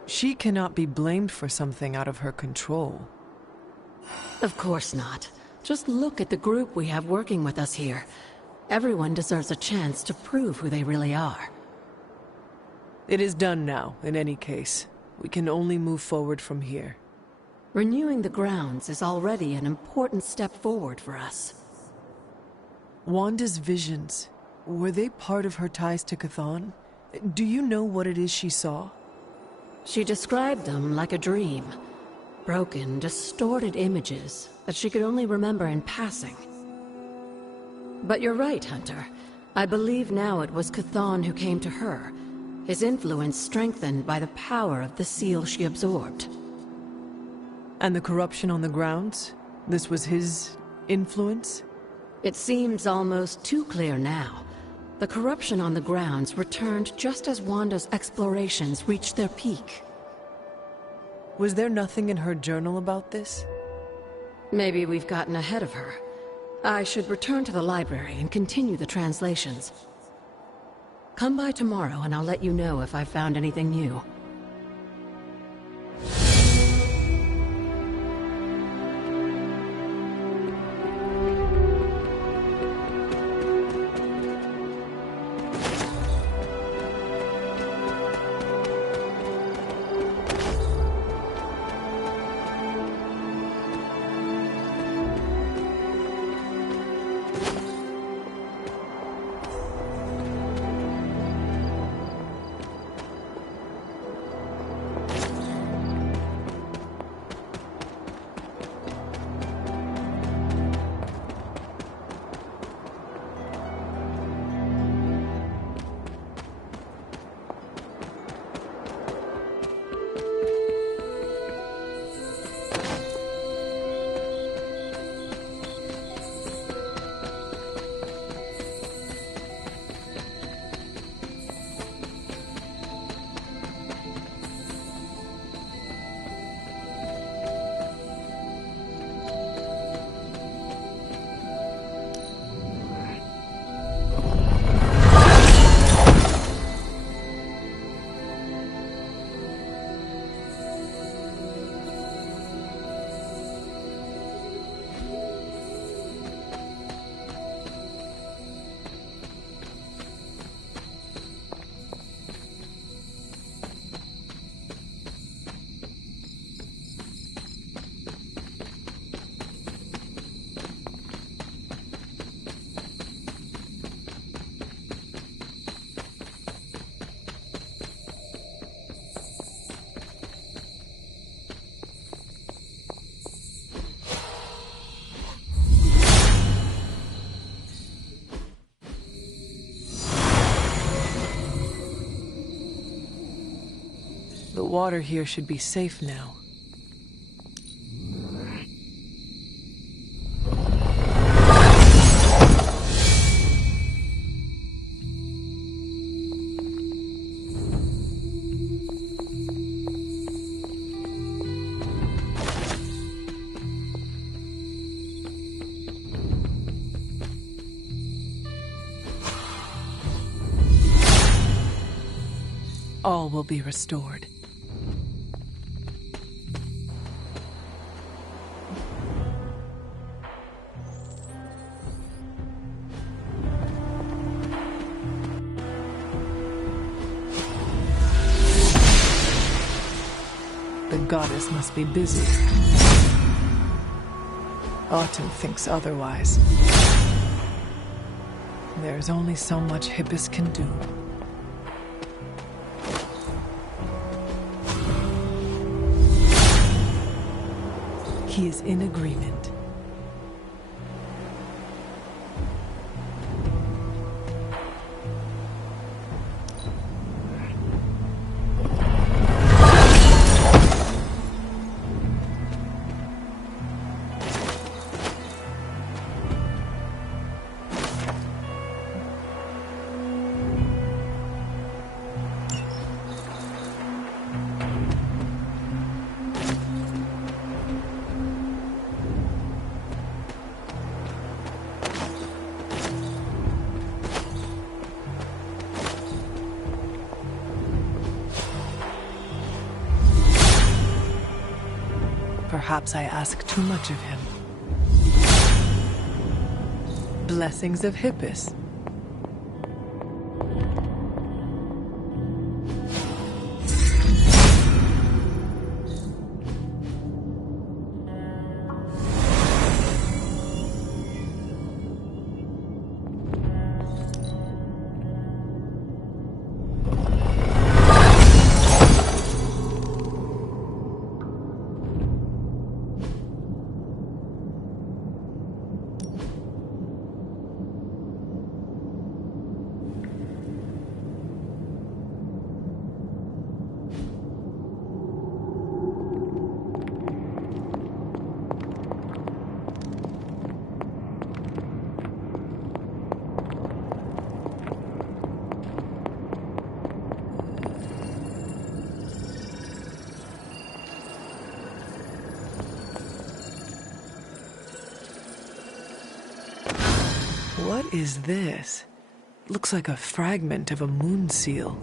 She cannot be blamed for something out of her control. Of course not. Just look at the group we have working with us here. Everyone deserves a chance to prove who they really are. It is done now, in any case. We can only move forward from here. Renewing the grounds is already an important step forward for us. Wanda's visions, were they part of her ties to Chthon? Do you know what it is she saw? She described them like a dream. Broken, distorted images that she could only remember in passing. But you're right, Hunter. I believe now it was Chthon who came to her, his influence strengthened by the power of the seal she absorbed. And the corruption on the grounds? This was his influence? It seems almost too clear now. The corruption on the grounds returned just as Wanda's explorations reached their peak. Was there nothing in her journal about this? Maybe we've gotten ahead of her. I should return to the library and continue the translations. Come by tomorrow and I'll let you know if I've found anything new. The water here should be safe now. All will be restored. The goddess must be busy. Autumn thinks otherwise. There's only so much Hippus can do. He is in agreement. Perhaps I ask too much of him. Blessings of Hippus. What is this? Looks like a fragment of a moon seal.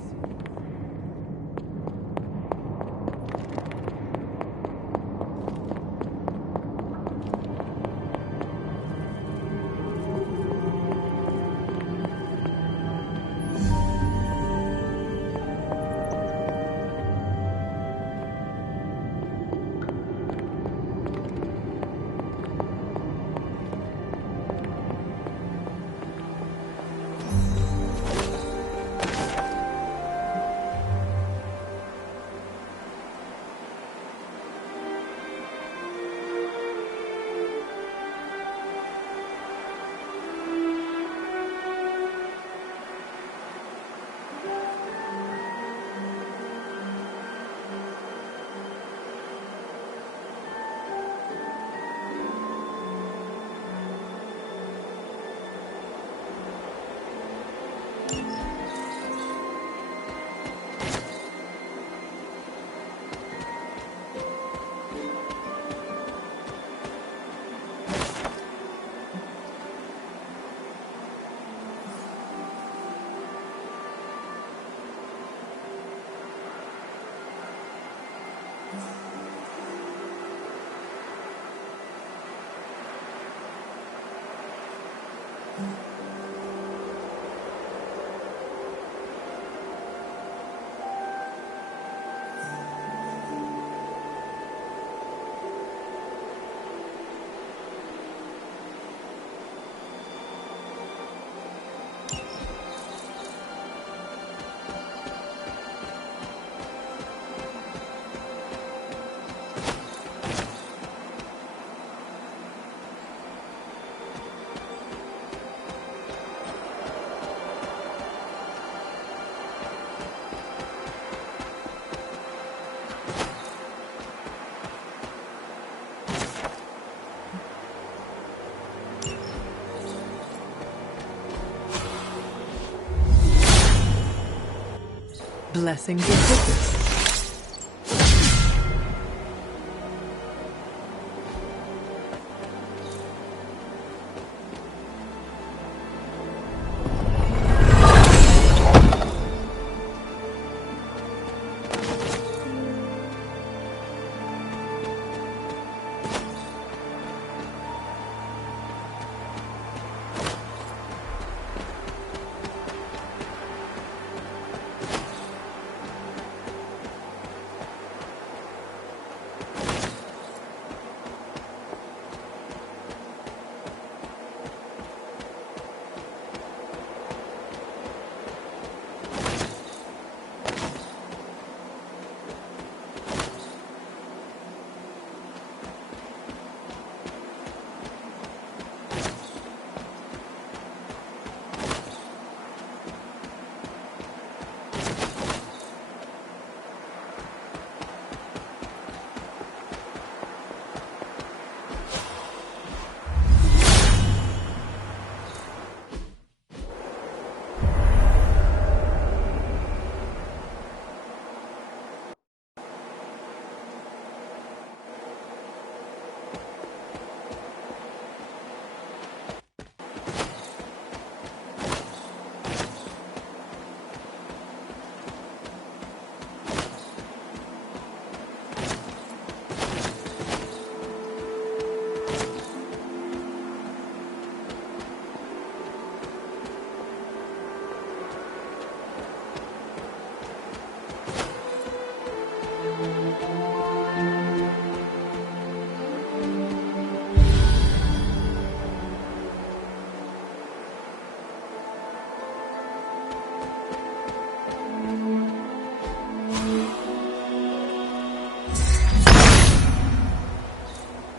Blessings of Hippas.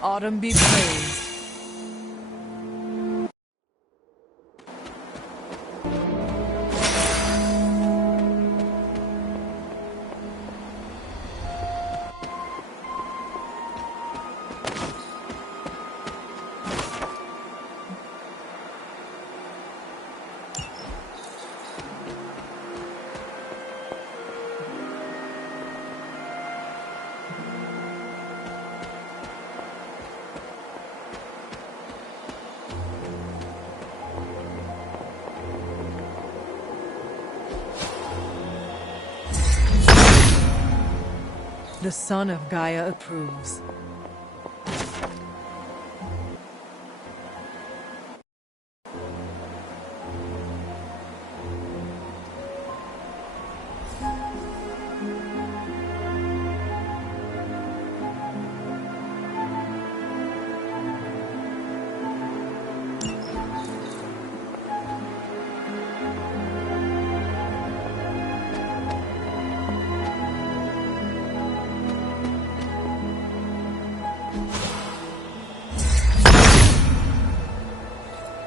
Autumn be praised. The son of Gaia approves.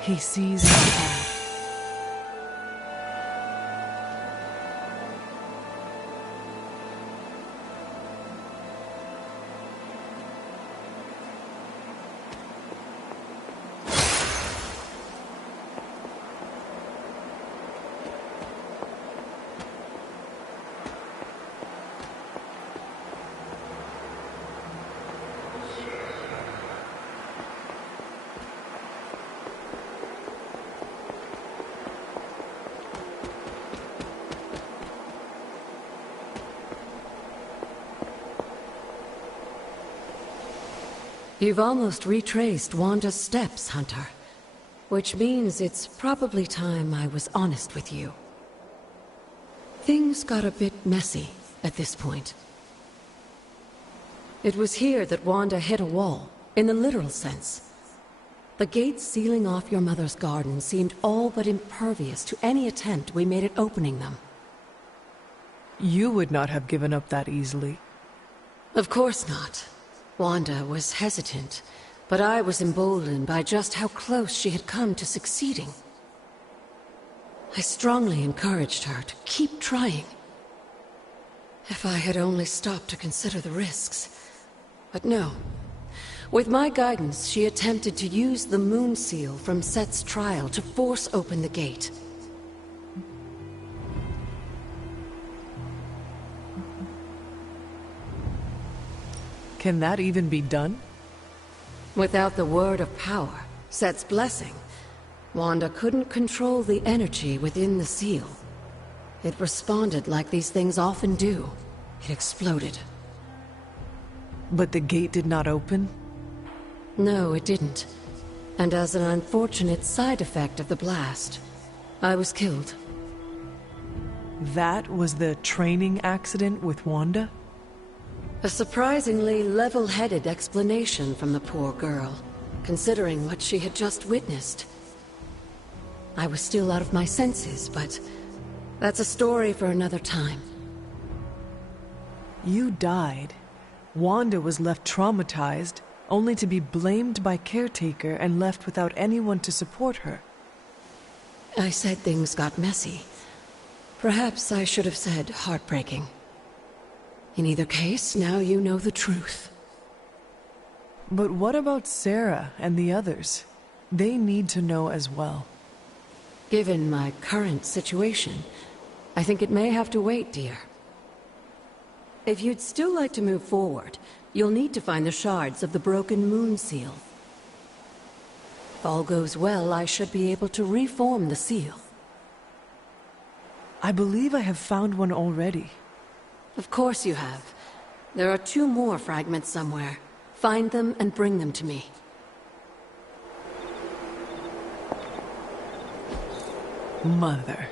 He sees the path. You've almost retraced Wanda's steps, Hunter. Which means it's probably time I was honest with you. Things got a bit messy at this point. It was here that Wanda hit a wall, in the literal sense. The gates sealing off your mother's garden seemed all but impervious to any attempt we made at opening them. You would not have given up that easily. Of course not. Wanda was hesitant, but I was emboldened by just how close she had come to succeeding. I strongly encouraged her to keep trying. If I had only stopped to consider the risks. But no. With my guidance, she attempted to use the moon seal from Set's trial to force open the gate. Can that even be done? Without the word of power, Set's blessing, Wanda couldn't control the energy within the seal. It responded like these things often do. It exploded. But the gate did not open? No, it didn't. And as an unfortunate side effect of the blast, I was killed. That was the training accident with Wanda? A surprisingly level-headed explanation from the poor girl, considering what she had just witnessed. I was still out of my senses, but that's a story for another time. You died. Wanda was left traumatized, only to be blamed by Caretaker and left without anyone to support her. I said things got messy. Perhaps I should have said heartbreaking. In either case, now you know the truth. But what about Sarah and the others? They need to know as well. Given my current situation, I think it may have to wait, dear. If you'd still like to move forward, you'll need to find the shards of the broken moon seal. If all goes well, I should be able to reform the seal. I believe I have found one already. Of course you have. There are 2 more fragments somewhere. Find them and bring them to me. Mother.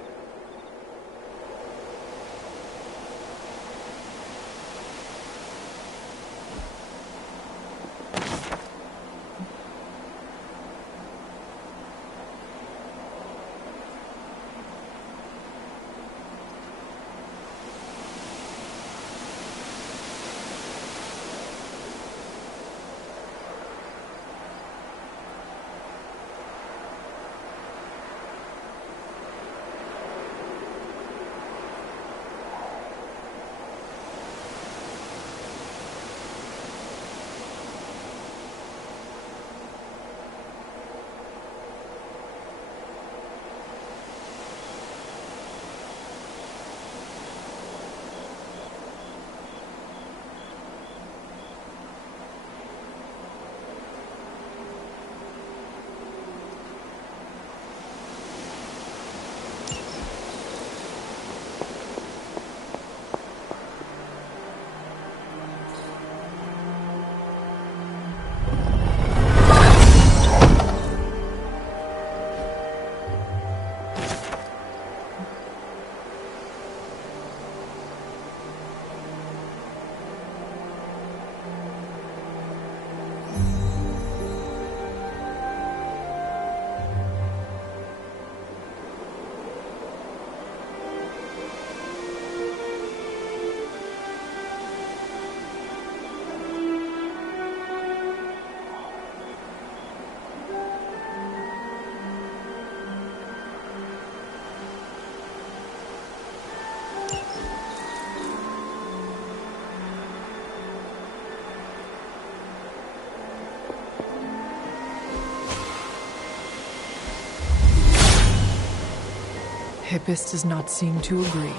Hippus does not seem to agree.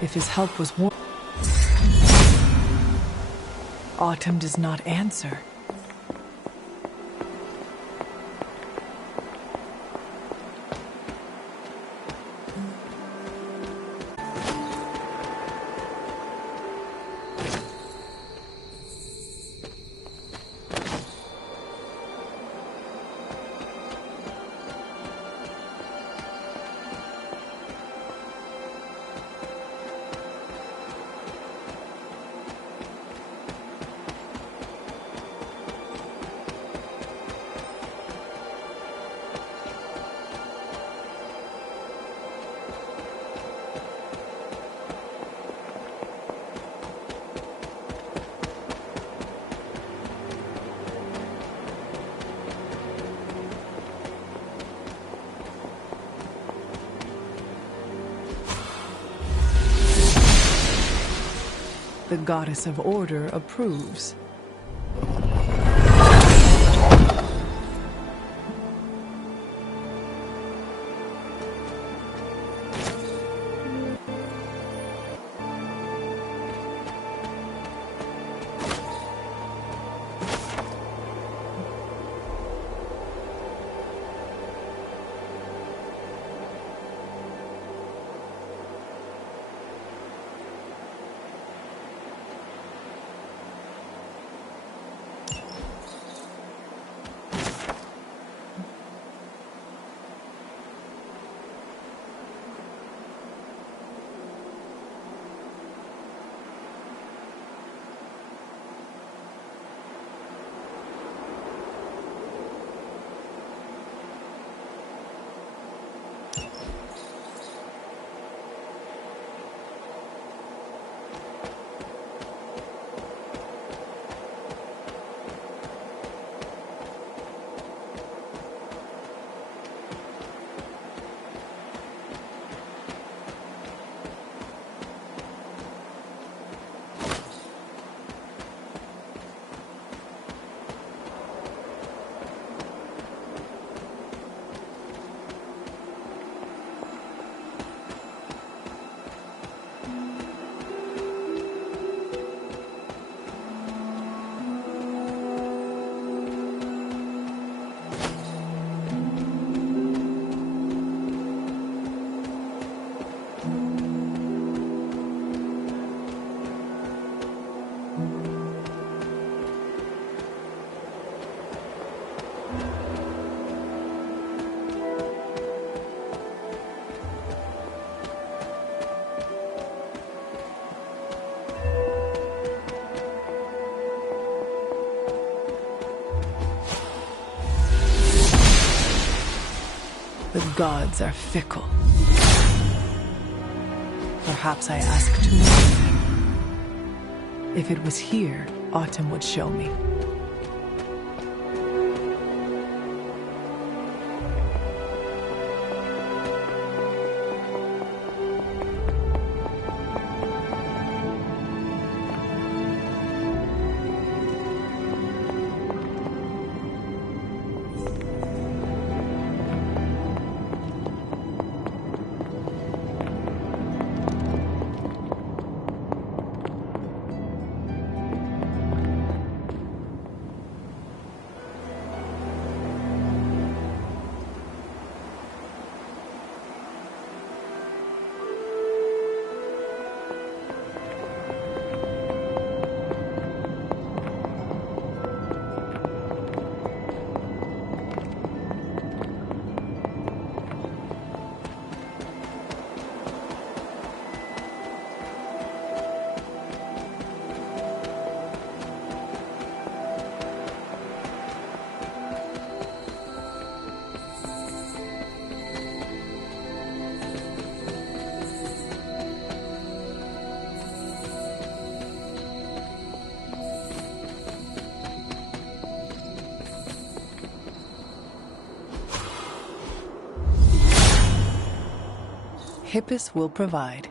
If his help was wanted, Autumn does not answer. The Goddess of Order approves. The gods are fickle. Perhaps I ask too much. If it was here, Autumn would show me. Hippus will provide.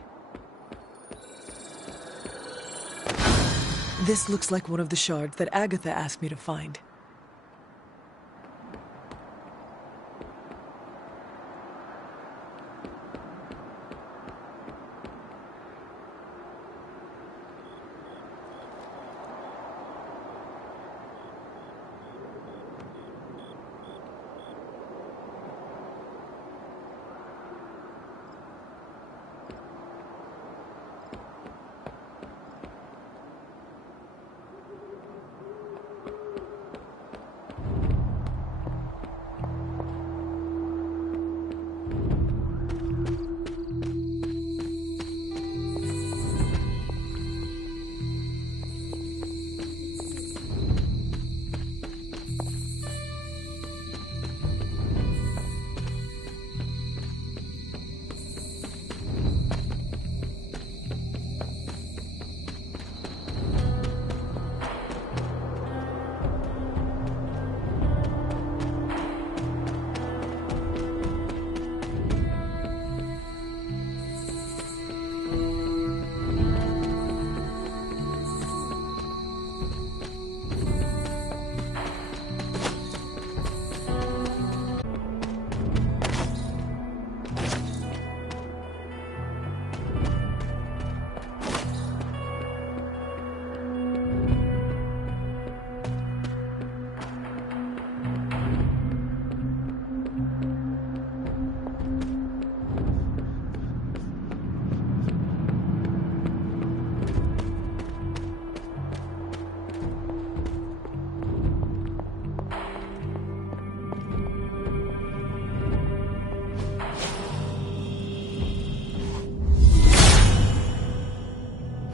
This looks like one of the shards that Agatha asked me to find.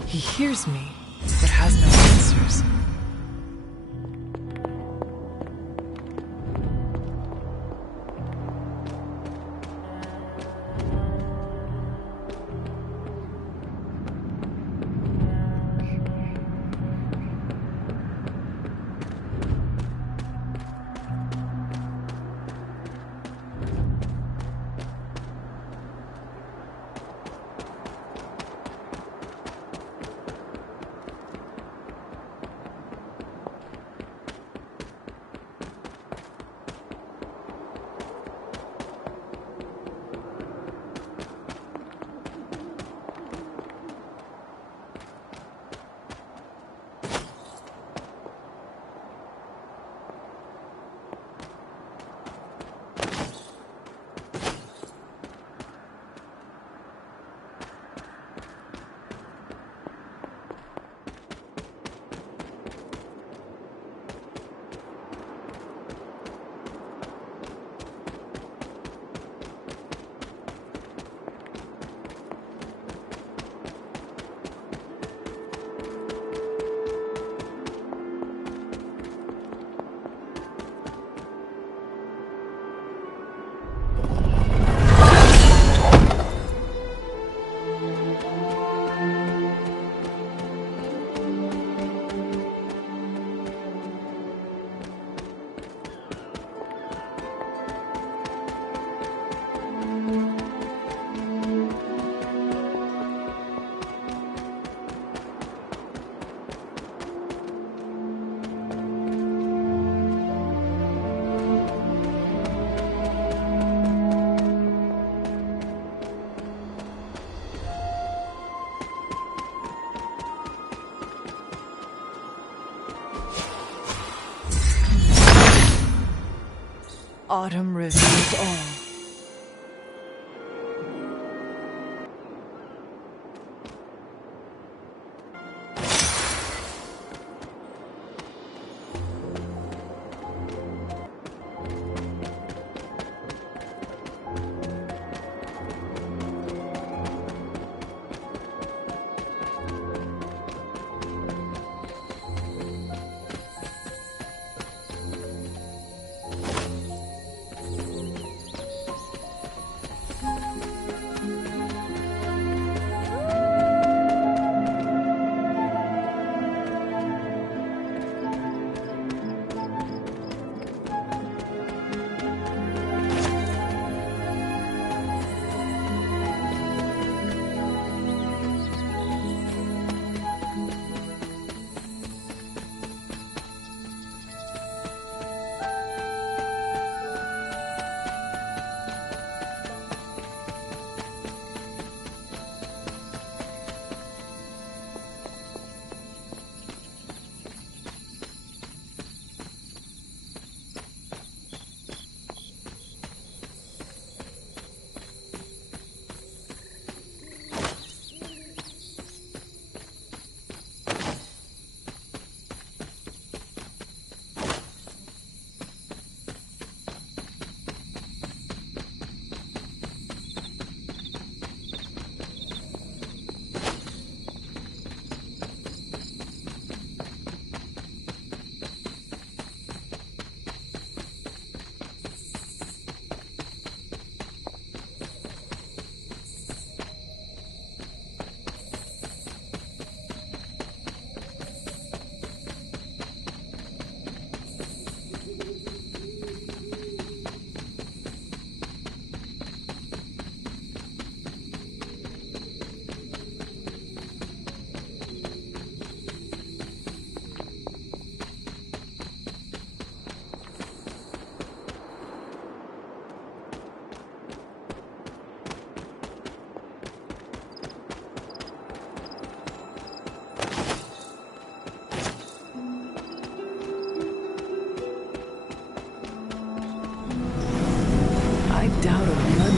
He hears me, but has no answers. Autumn reveals all.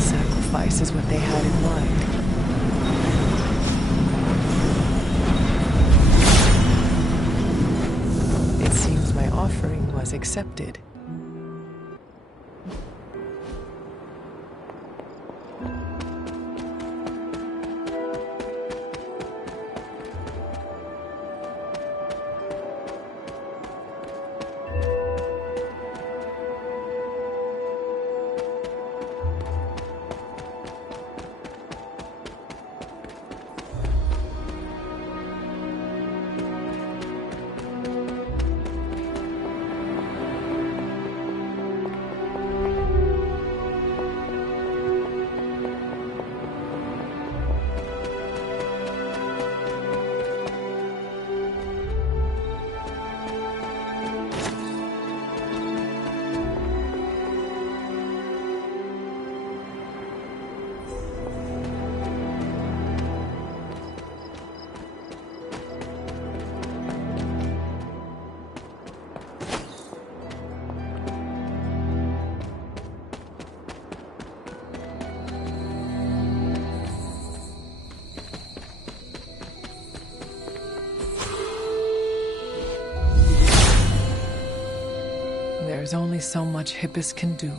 Sacrifice is what they had in mind. It seems my offering was accepted. There's only so much Hippus can do.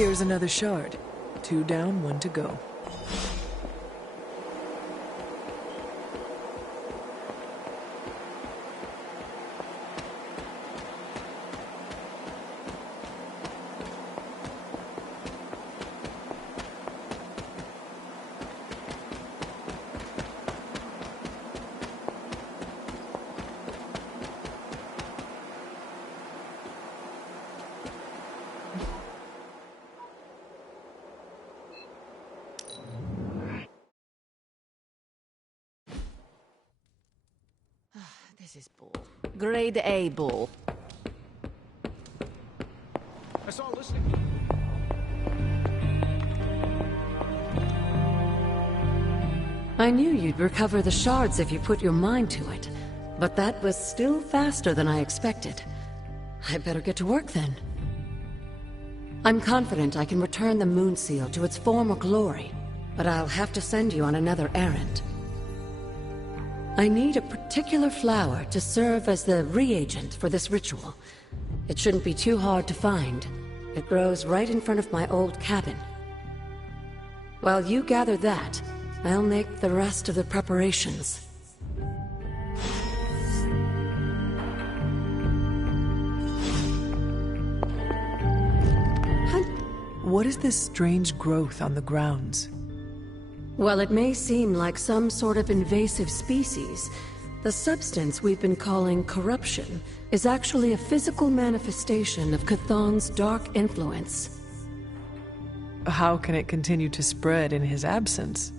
Here's another shard. 2 down, 1 to go. This is bull. Grade A bull. I saw listening. I knew you'd recover the shards if you put your mind to it, but that was still faster than I expected. I better get to work then. I'm confident I can return the Moon Seal to its former glory, but I'll have to send you on another errand. I need a particular flower to serve as the reagent for this ritual. It shouldn't be too hard to find. It grows right in front of my old cabin. While you gather that, I'll make the rest of the preparations. What is this strange growth on the grounds? While it may seem like some sort of invasive species, the substance we've been calling corruption is actually a physical manifestation of Chthon's dark influence. How can it continue to spread in his absence?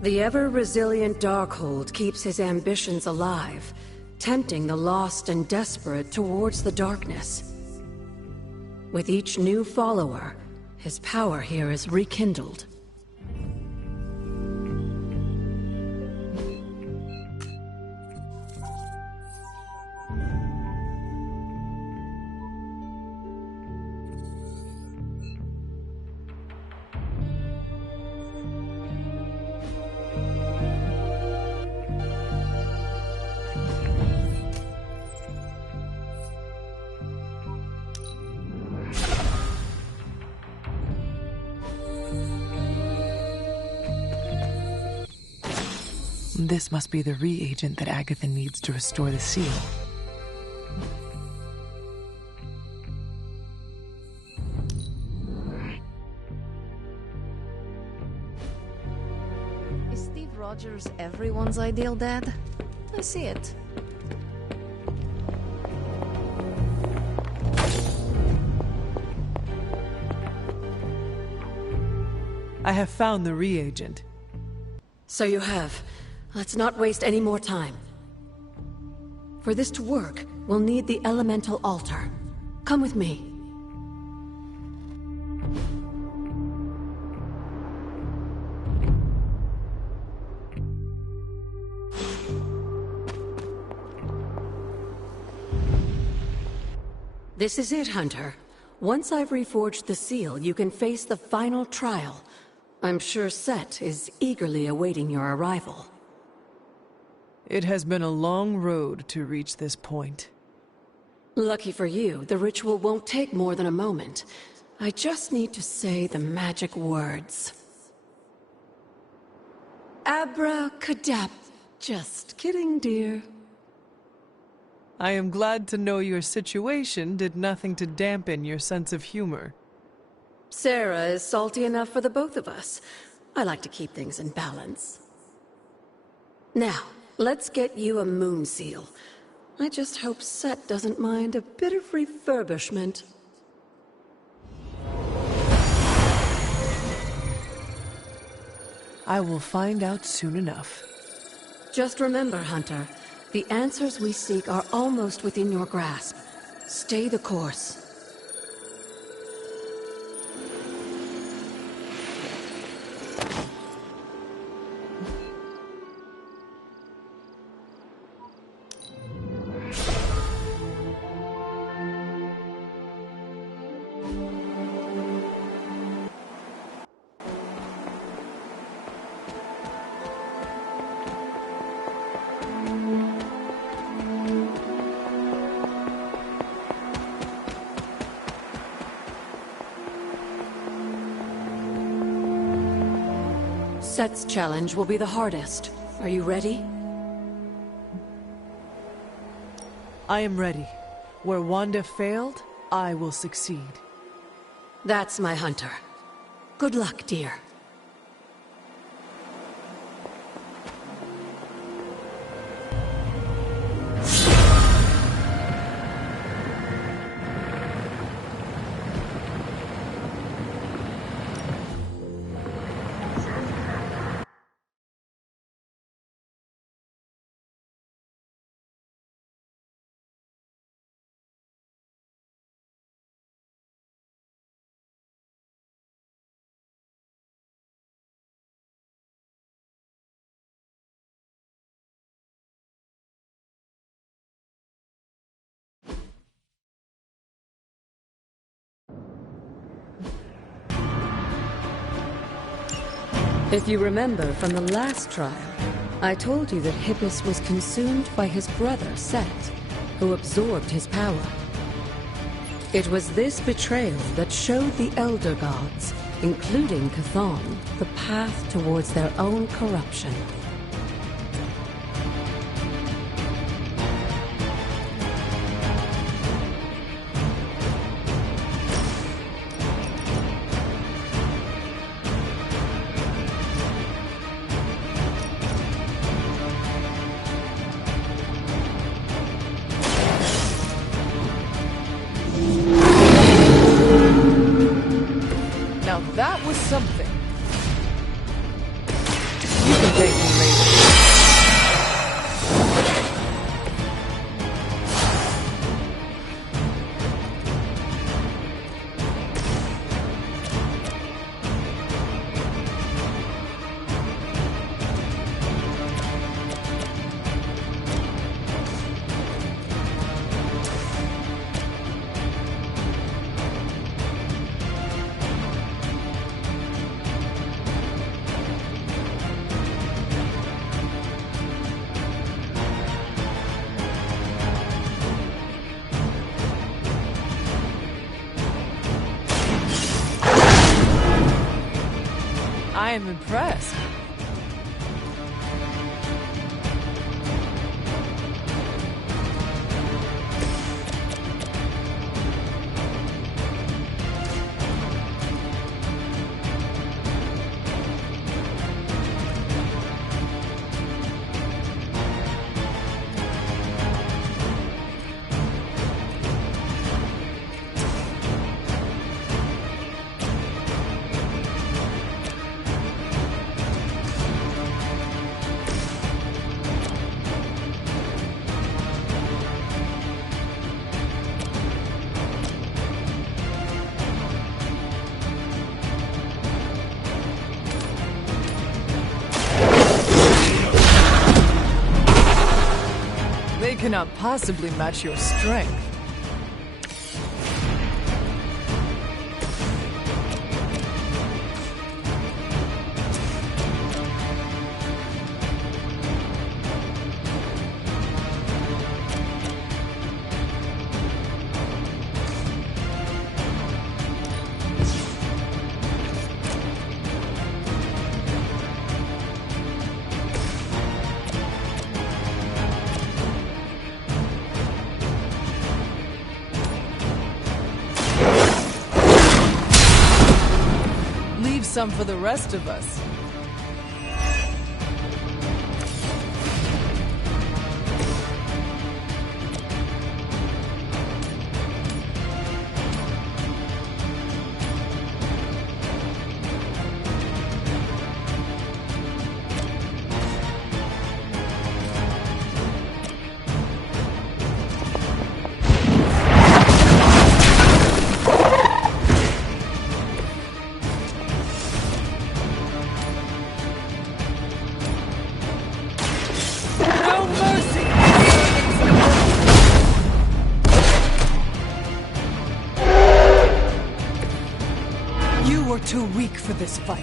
The ever-resilient Darkhold keeps his ambitions alive, tempting the lost and desperate towards the darkness. With each new follower, his power here is rekindled. This must be the reagent that Agatha needs to restore the seal. Is Steve Rogers everyone's ideal dad? I see it. I have found the reagent. So you have. Let's not waste any more time. For this to work, we'll need the elemental altar. Come with me. This is it, Hunter. Once I've reforged the seal, you can face the final trial. I'm sure Set is eagerly awaiting your arrival. It has been a long road to reach this point. Lucky for you, the ritual won't take more than a moment. I just need to say the magic words. Abracadabra. Just kidding, dear. I am glad to know your situation did nothing to dampen your sense of humor. Sarah is salty enough for the both of us. I like to keep things in balance. Now, let's get you a moon seal. I just hope Set doesn't mind a bit of refurbishment. I will find out soon enough. Just remember, Hunter, the answers we seek are almost within your grasp. Stay the course. Set's challenge will be the hardest. Are you ready? I am ready. Where Wanda failed, I will succeed. That's my hunter. Good luck, dear. If you remember from the last trial, I told you that Hippus was consumed by his brother, Set, who absorbed his power. It was this betrayal that showed the Elder Gods, including Chthon, the path towards their own corruption. Now that was something. You can thank me later. I am impressed. They cannot possibly match your strength. Some for the rest of us. Too weak for this fight.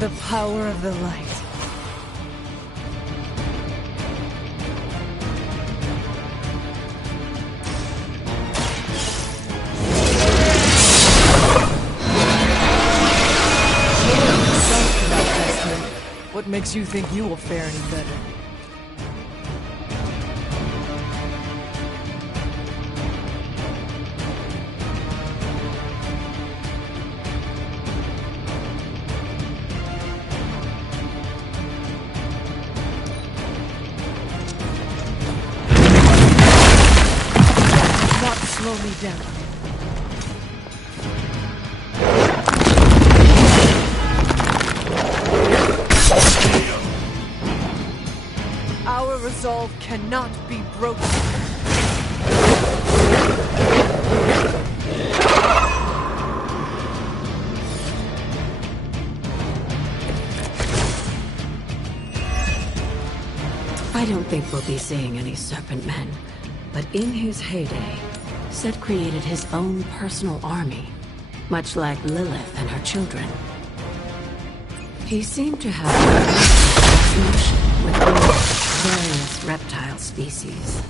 The power of the light. What makes you think you will fare any better? Not slow me down. Our resolve cannot be broken. I don't think we'll be seeing any Serpent Men, but in his heyday, Set created his own personal army, much like Lilith and her children. He seemed to have a fascination with all various reptile species.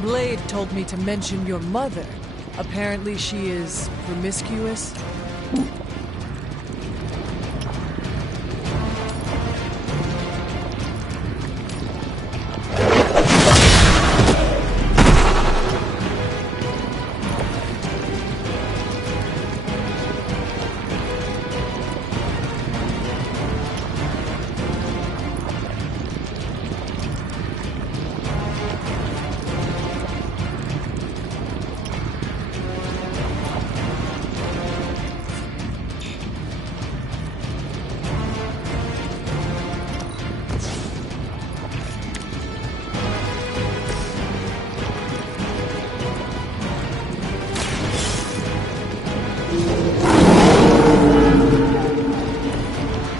Blade told me to mention your mother. Apparently she is promiscuous.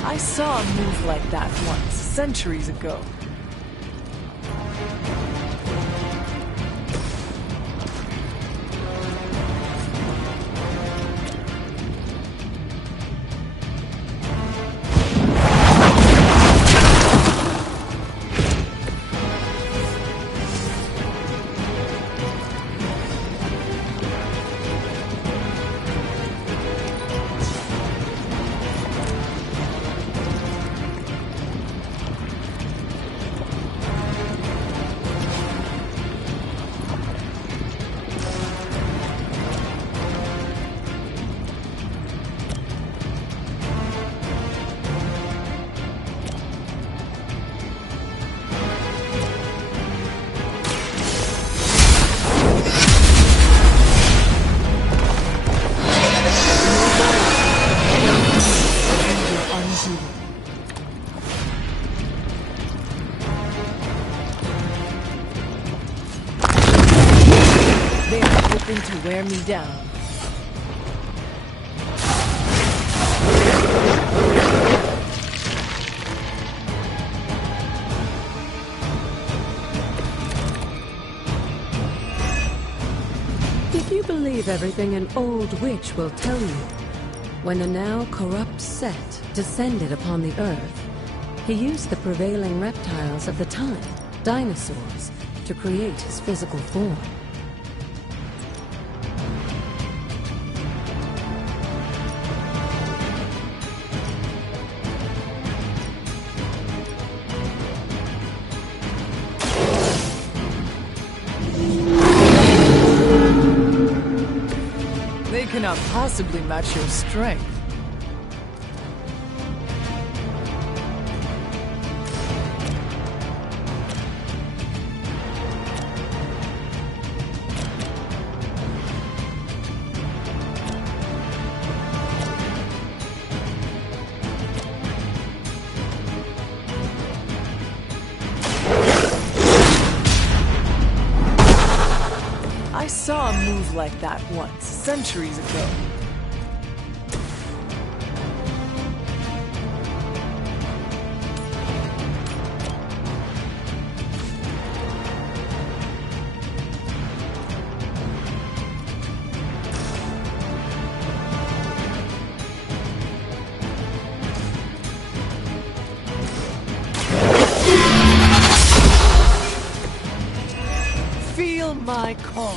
I saw a move like that once, centuries ago. nothing to wear me down. If you believe everything an old witch will tell you, when the now corrupt Set descended upon the Earth, he used the prevailing reptiles of the time, dinosaurs, to create his physical form. They cannot possibly match your strength. I saw a move like that once, centuries ago. Feel my call.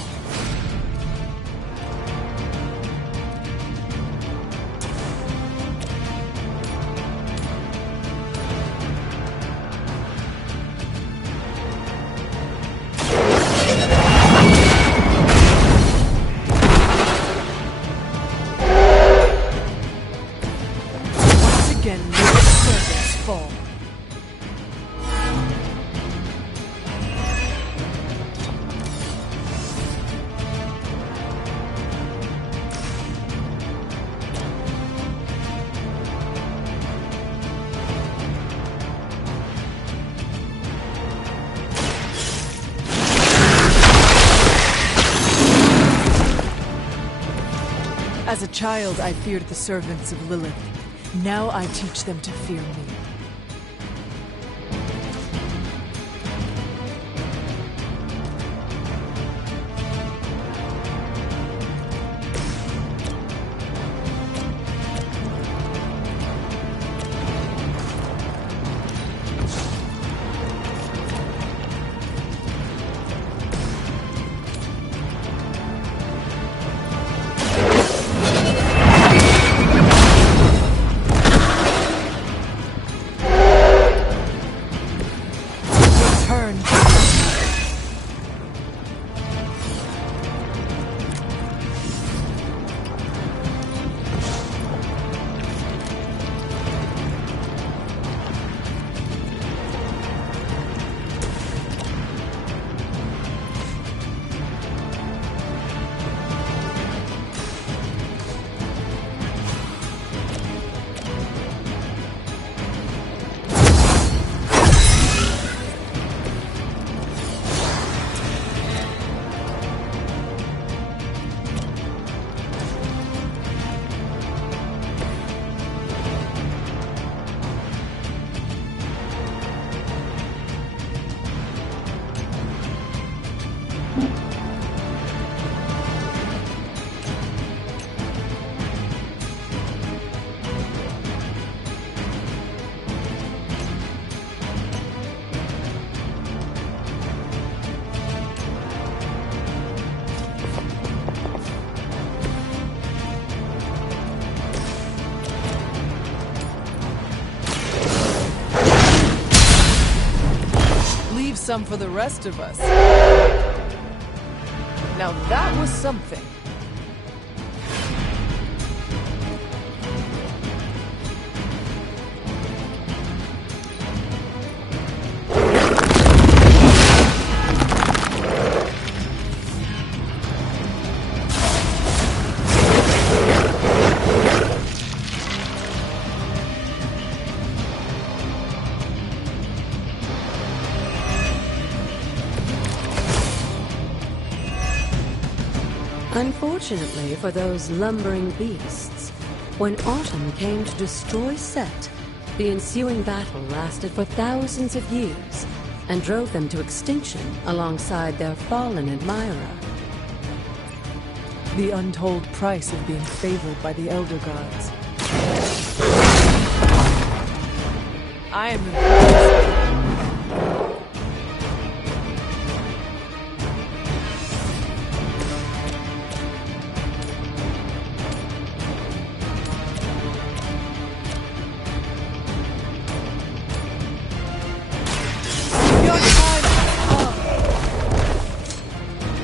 Once again, let the servants fall. As a child, I feared the servants of Lilith. Now I teach them to fear me. Some for the rest of us. Now that was something. Unfortunately for those lumbering beasts, when autumn came to destroy Set, the ensuing battle lasted for thousands of years and drove them to extinction alongside their fallen admirer. The untold price of being favored by the Elder Gods. I am impressed.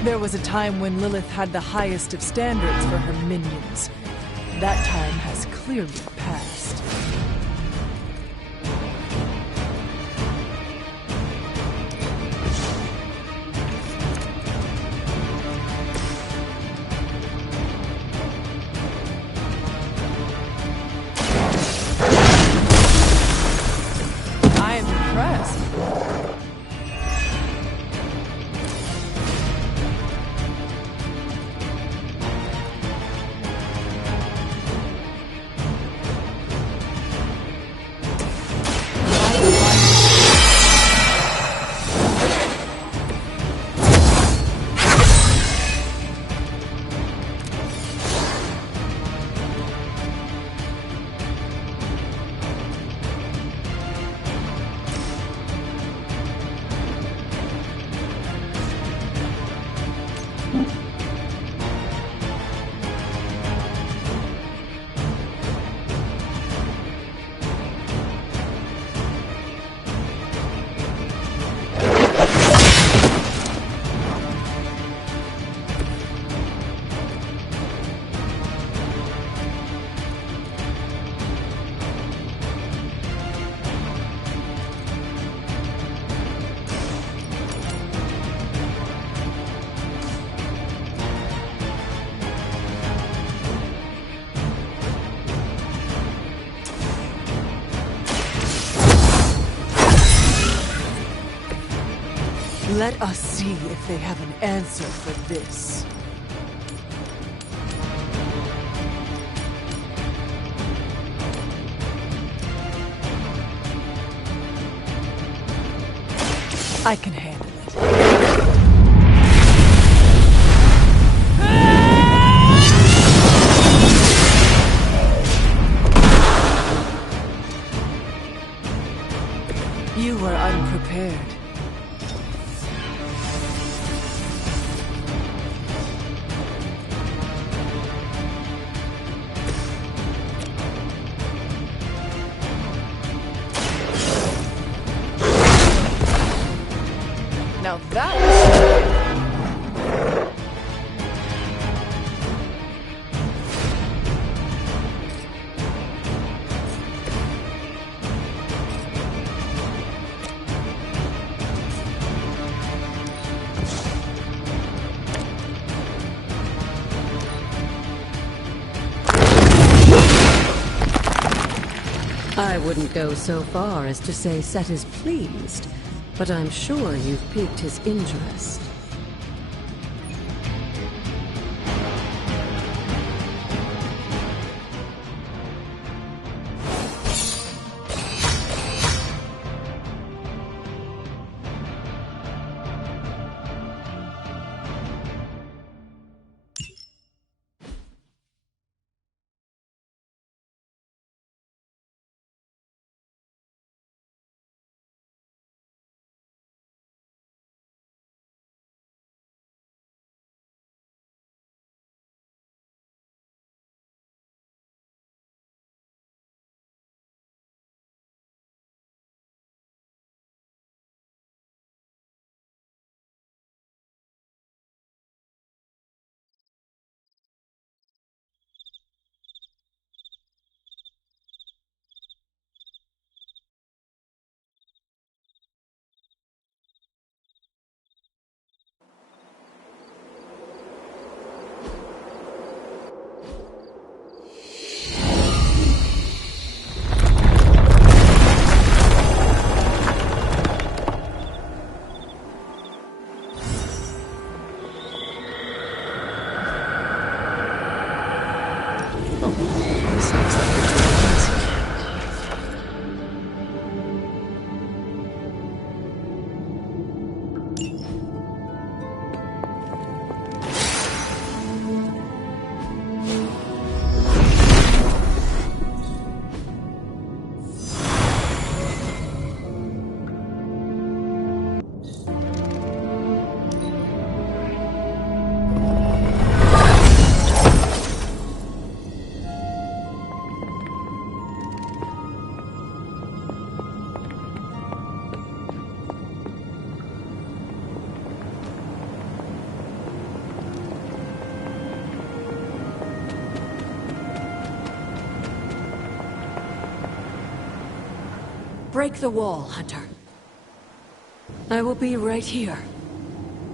There was a time when Lilith had the highest of standards for her minions. That time has clearly passed. I am impressed. Let us see if they have an answer for this. I can handle it. You were unprepared. Now that I wouldn't go so far as to say Set is pleased, but I'm sure you've piqued his interest. Break the wall, Hunter. I will be right here.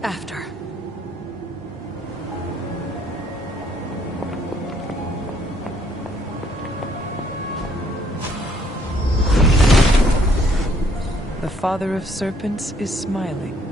After. The Father of Serpents is smiling.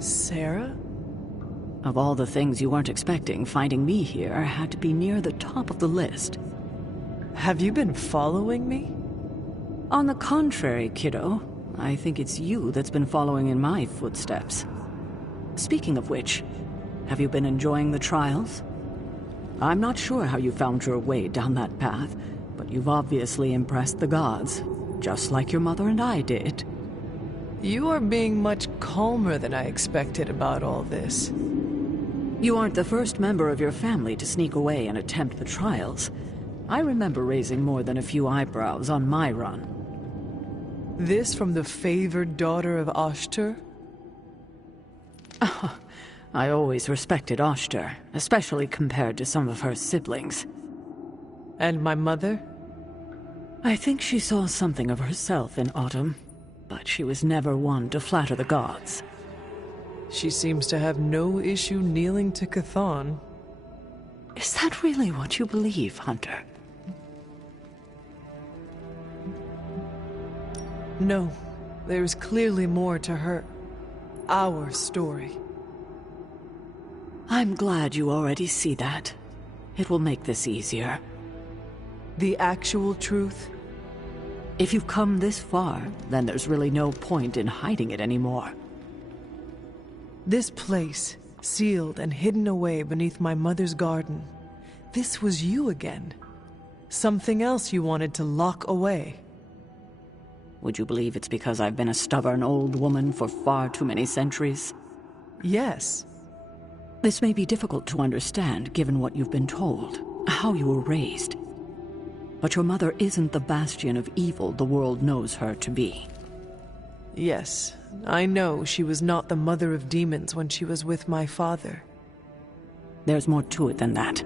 Sarah? Of all the things you weren't expecting, finding me here had to be near the top of the list. Have you been following me? On the contrary, kiddo. I think it's you that's been following in my footsteps. Speaking of which, have you been enjoying the trials? I'm not sure how you found your way down that path, but you've obviously impressed the gods, just like your mother and I did. You are being much calmer than I expected about all this. You aren't the first member of your family to sneak away and attempt the trials. I remember raising more than a few eyebrows on my run. This from the favored daughter of Oshter? I always respected Oshter, especially compared to some of her siblings. And my mother? I think she saw something of herself in Autumn, but she was never one to flatter the gods. She seems to have no issue kneeling to Chthon. Is that really what you believe, Hunter? No, there's clearly more to her. Our story. I'm glad you already see that. It will make this easier. The actual truth? If you've come this far, then there's really no point in hiding it anymore. This place, sealed and hidden away beneath my mother's garden. This was you again. Something else you wanted to lock away. Would you believe it's because I've been a stubborn old woman for far too many centuries? Yes. This may be difficult to understand given what you've been told, how you were raised. But your mother isn't the bastion of evil the world knows her to be. Yes, I know she was not the mother of demons when she was with my father. There's more to it than that.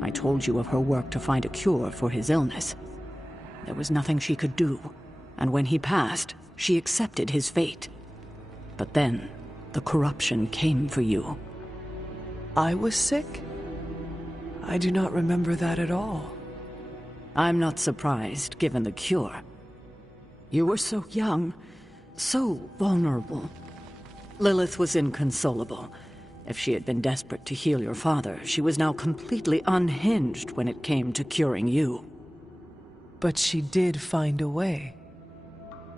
I told you of her work to find a cure for his illness. There was nothing she could do, and when he passed, she accepted his fate. But then, the corruption came for you. I was sick? I do not remember that at all. I'm not surprised, given the cure. You were so young, so vulnerable. Lilith was inconsolable. If she had been desperate to heal your father, she was now completely unhinged when it came to curing you. But she did find a way.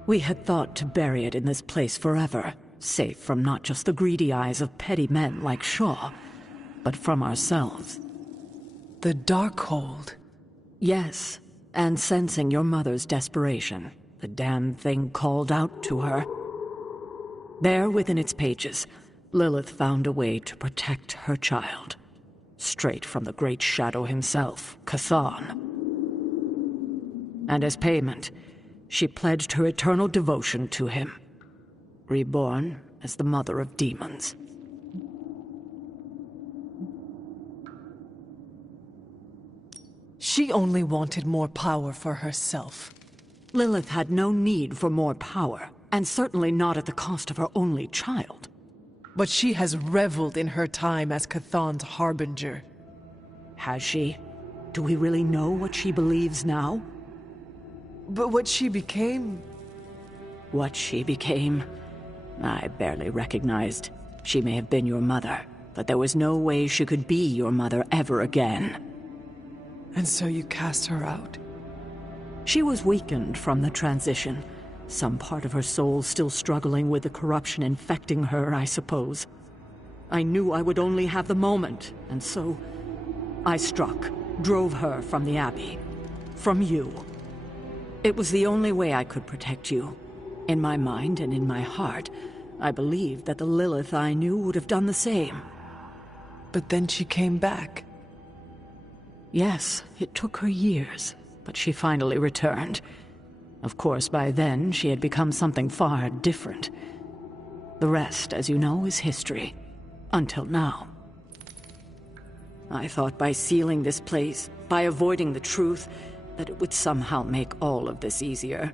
We had thought to bury it in this place forever, safe from not just the greedy eyes of petty men like Shaw, but from ourselves. The Darkhold. Yes, and sensing your mother's desperation, the damn thing called out to her. There within its pages, Lilith found a way to protect her child, straight from the Great Shadow himself, Chthon. And as payment, she pledged her eternal devotion to him, reborn as the mother of demons. She only wanted more power for herself. Lilith had no need for more power, and certainly not at the cost of her only child. But she has reveled in her time as Chthon's harbinger. Has she? Do we really know what she believes now? But what she became... What she became? I barely recognized. She may have been your mother, but there was no way she could be your mother ever again. And so you cast her out? She was weakened from the transition. Some part of her soul still struggling with the corruption infecting her, I suppose. I knew I would only have the moment, and so I struck, drove her from the Abbey. From you. It was the only way I could protect you. In my mind and in my heart, I believed that the Lilith I knew would have done the same. But then she came back. Yes, it took her years, but she finally returned. Of course, by then, she had become something far different. The rest, as you know, is history. Until now. I thought by sealing this place, by avoiding the truth, that it would somehow make all of this easier.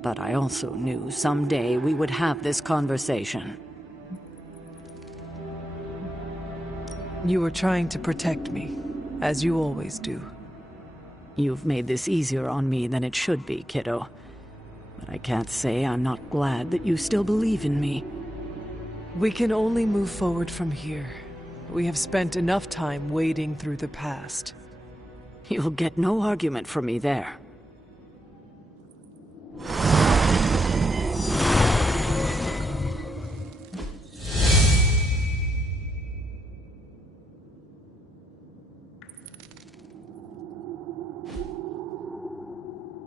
But I also knew someday we would have this conversation. You were trying to protect me, as you always do. You've made this easier on me than it should be, kiddo. But I can't say I'm not glad that you still believe in me. We can only move forward from here. We have spent enough time wading through the past. You'll get no argument from me there.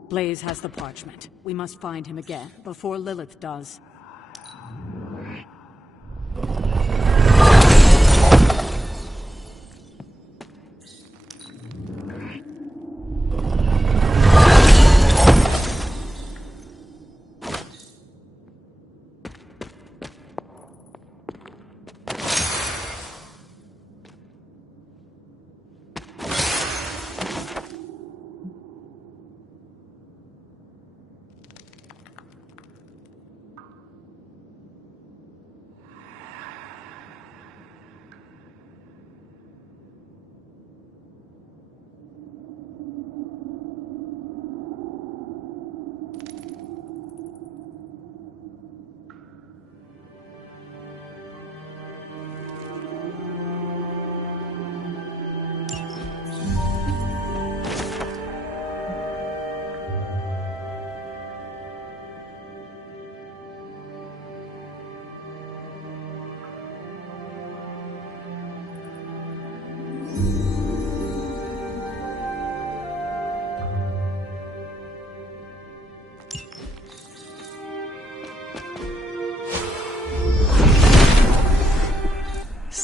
Blaze has the parchment. We must find him again, before Lilith does.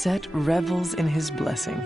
Set revels in his blessing.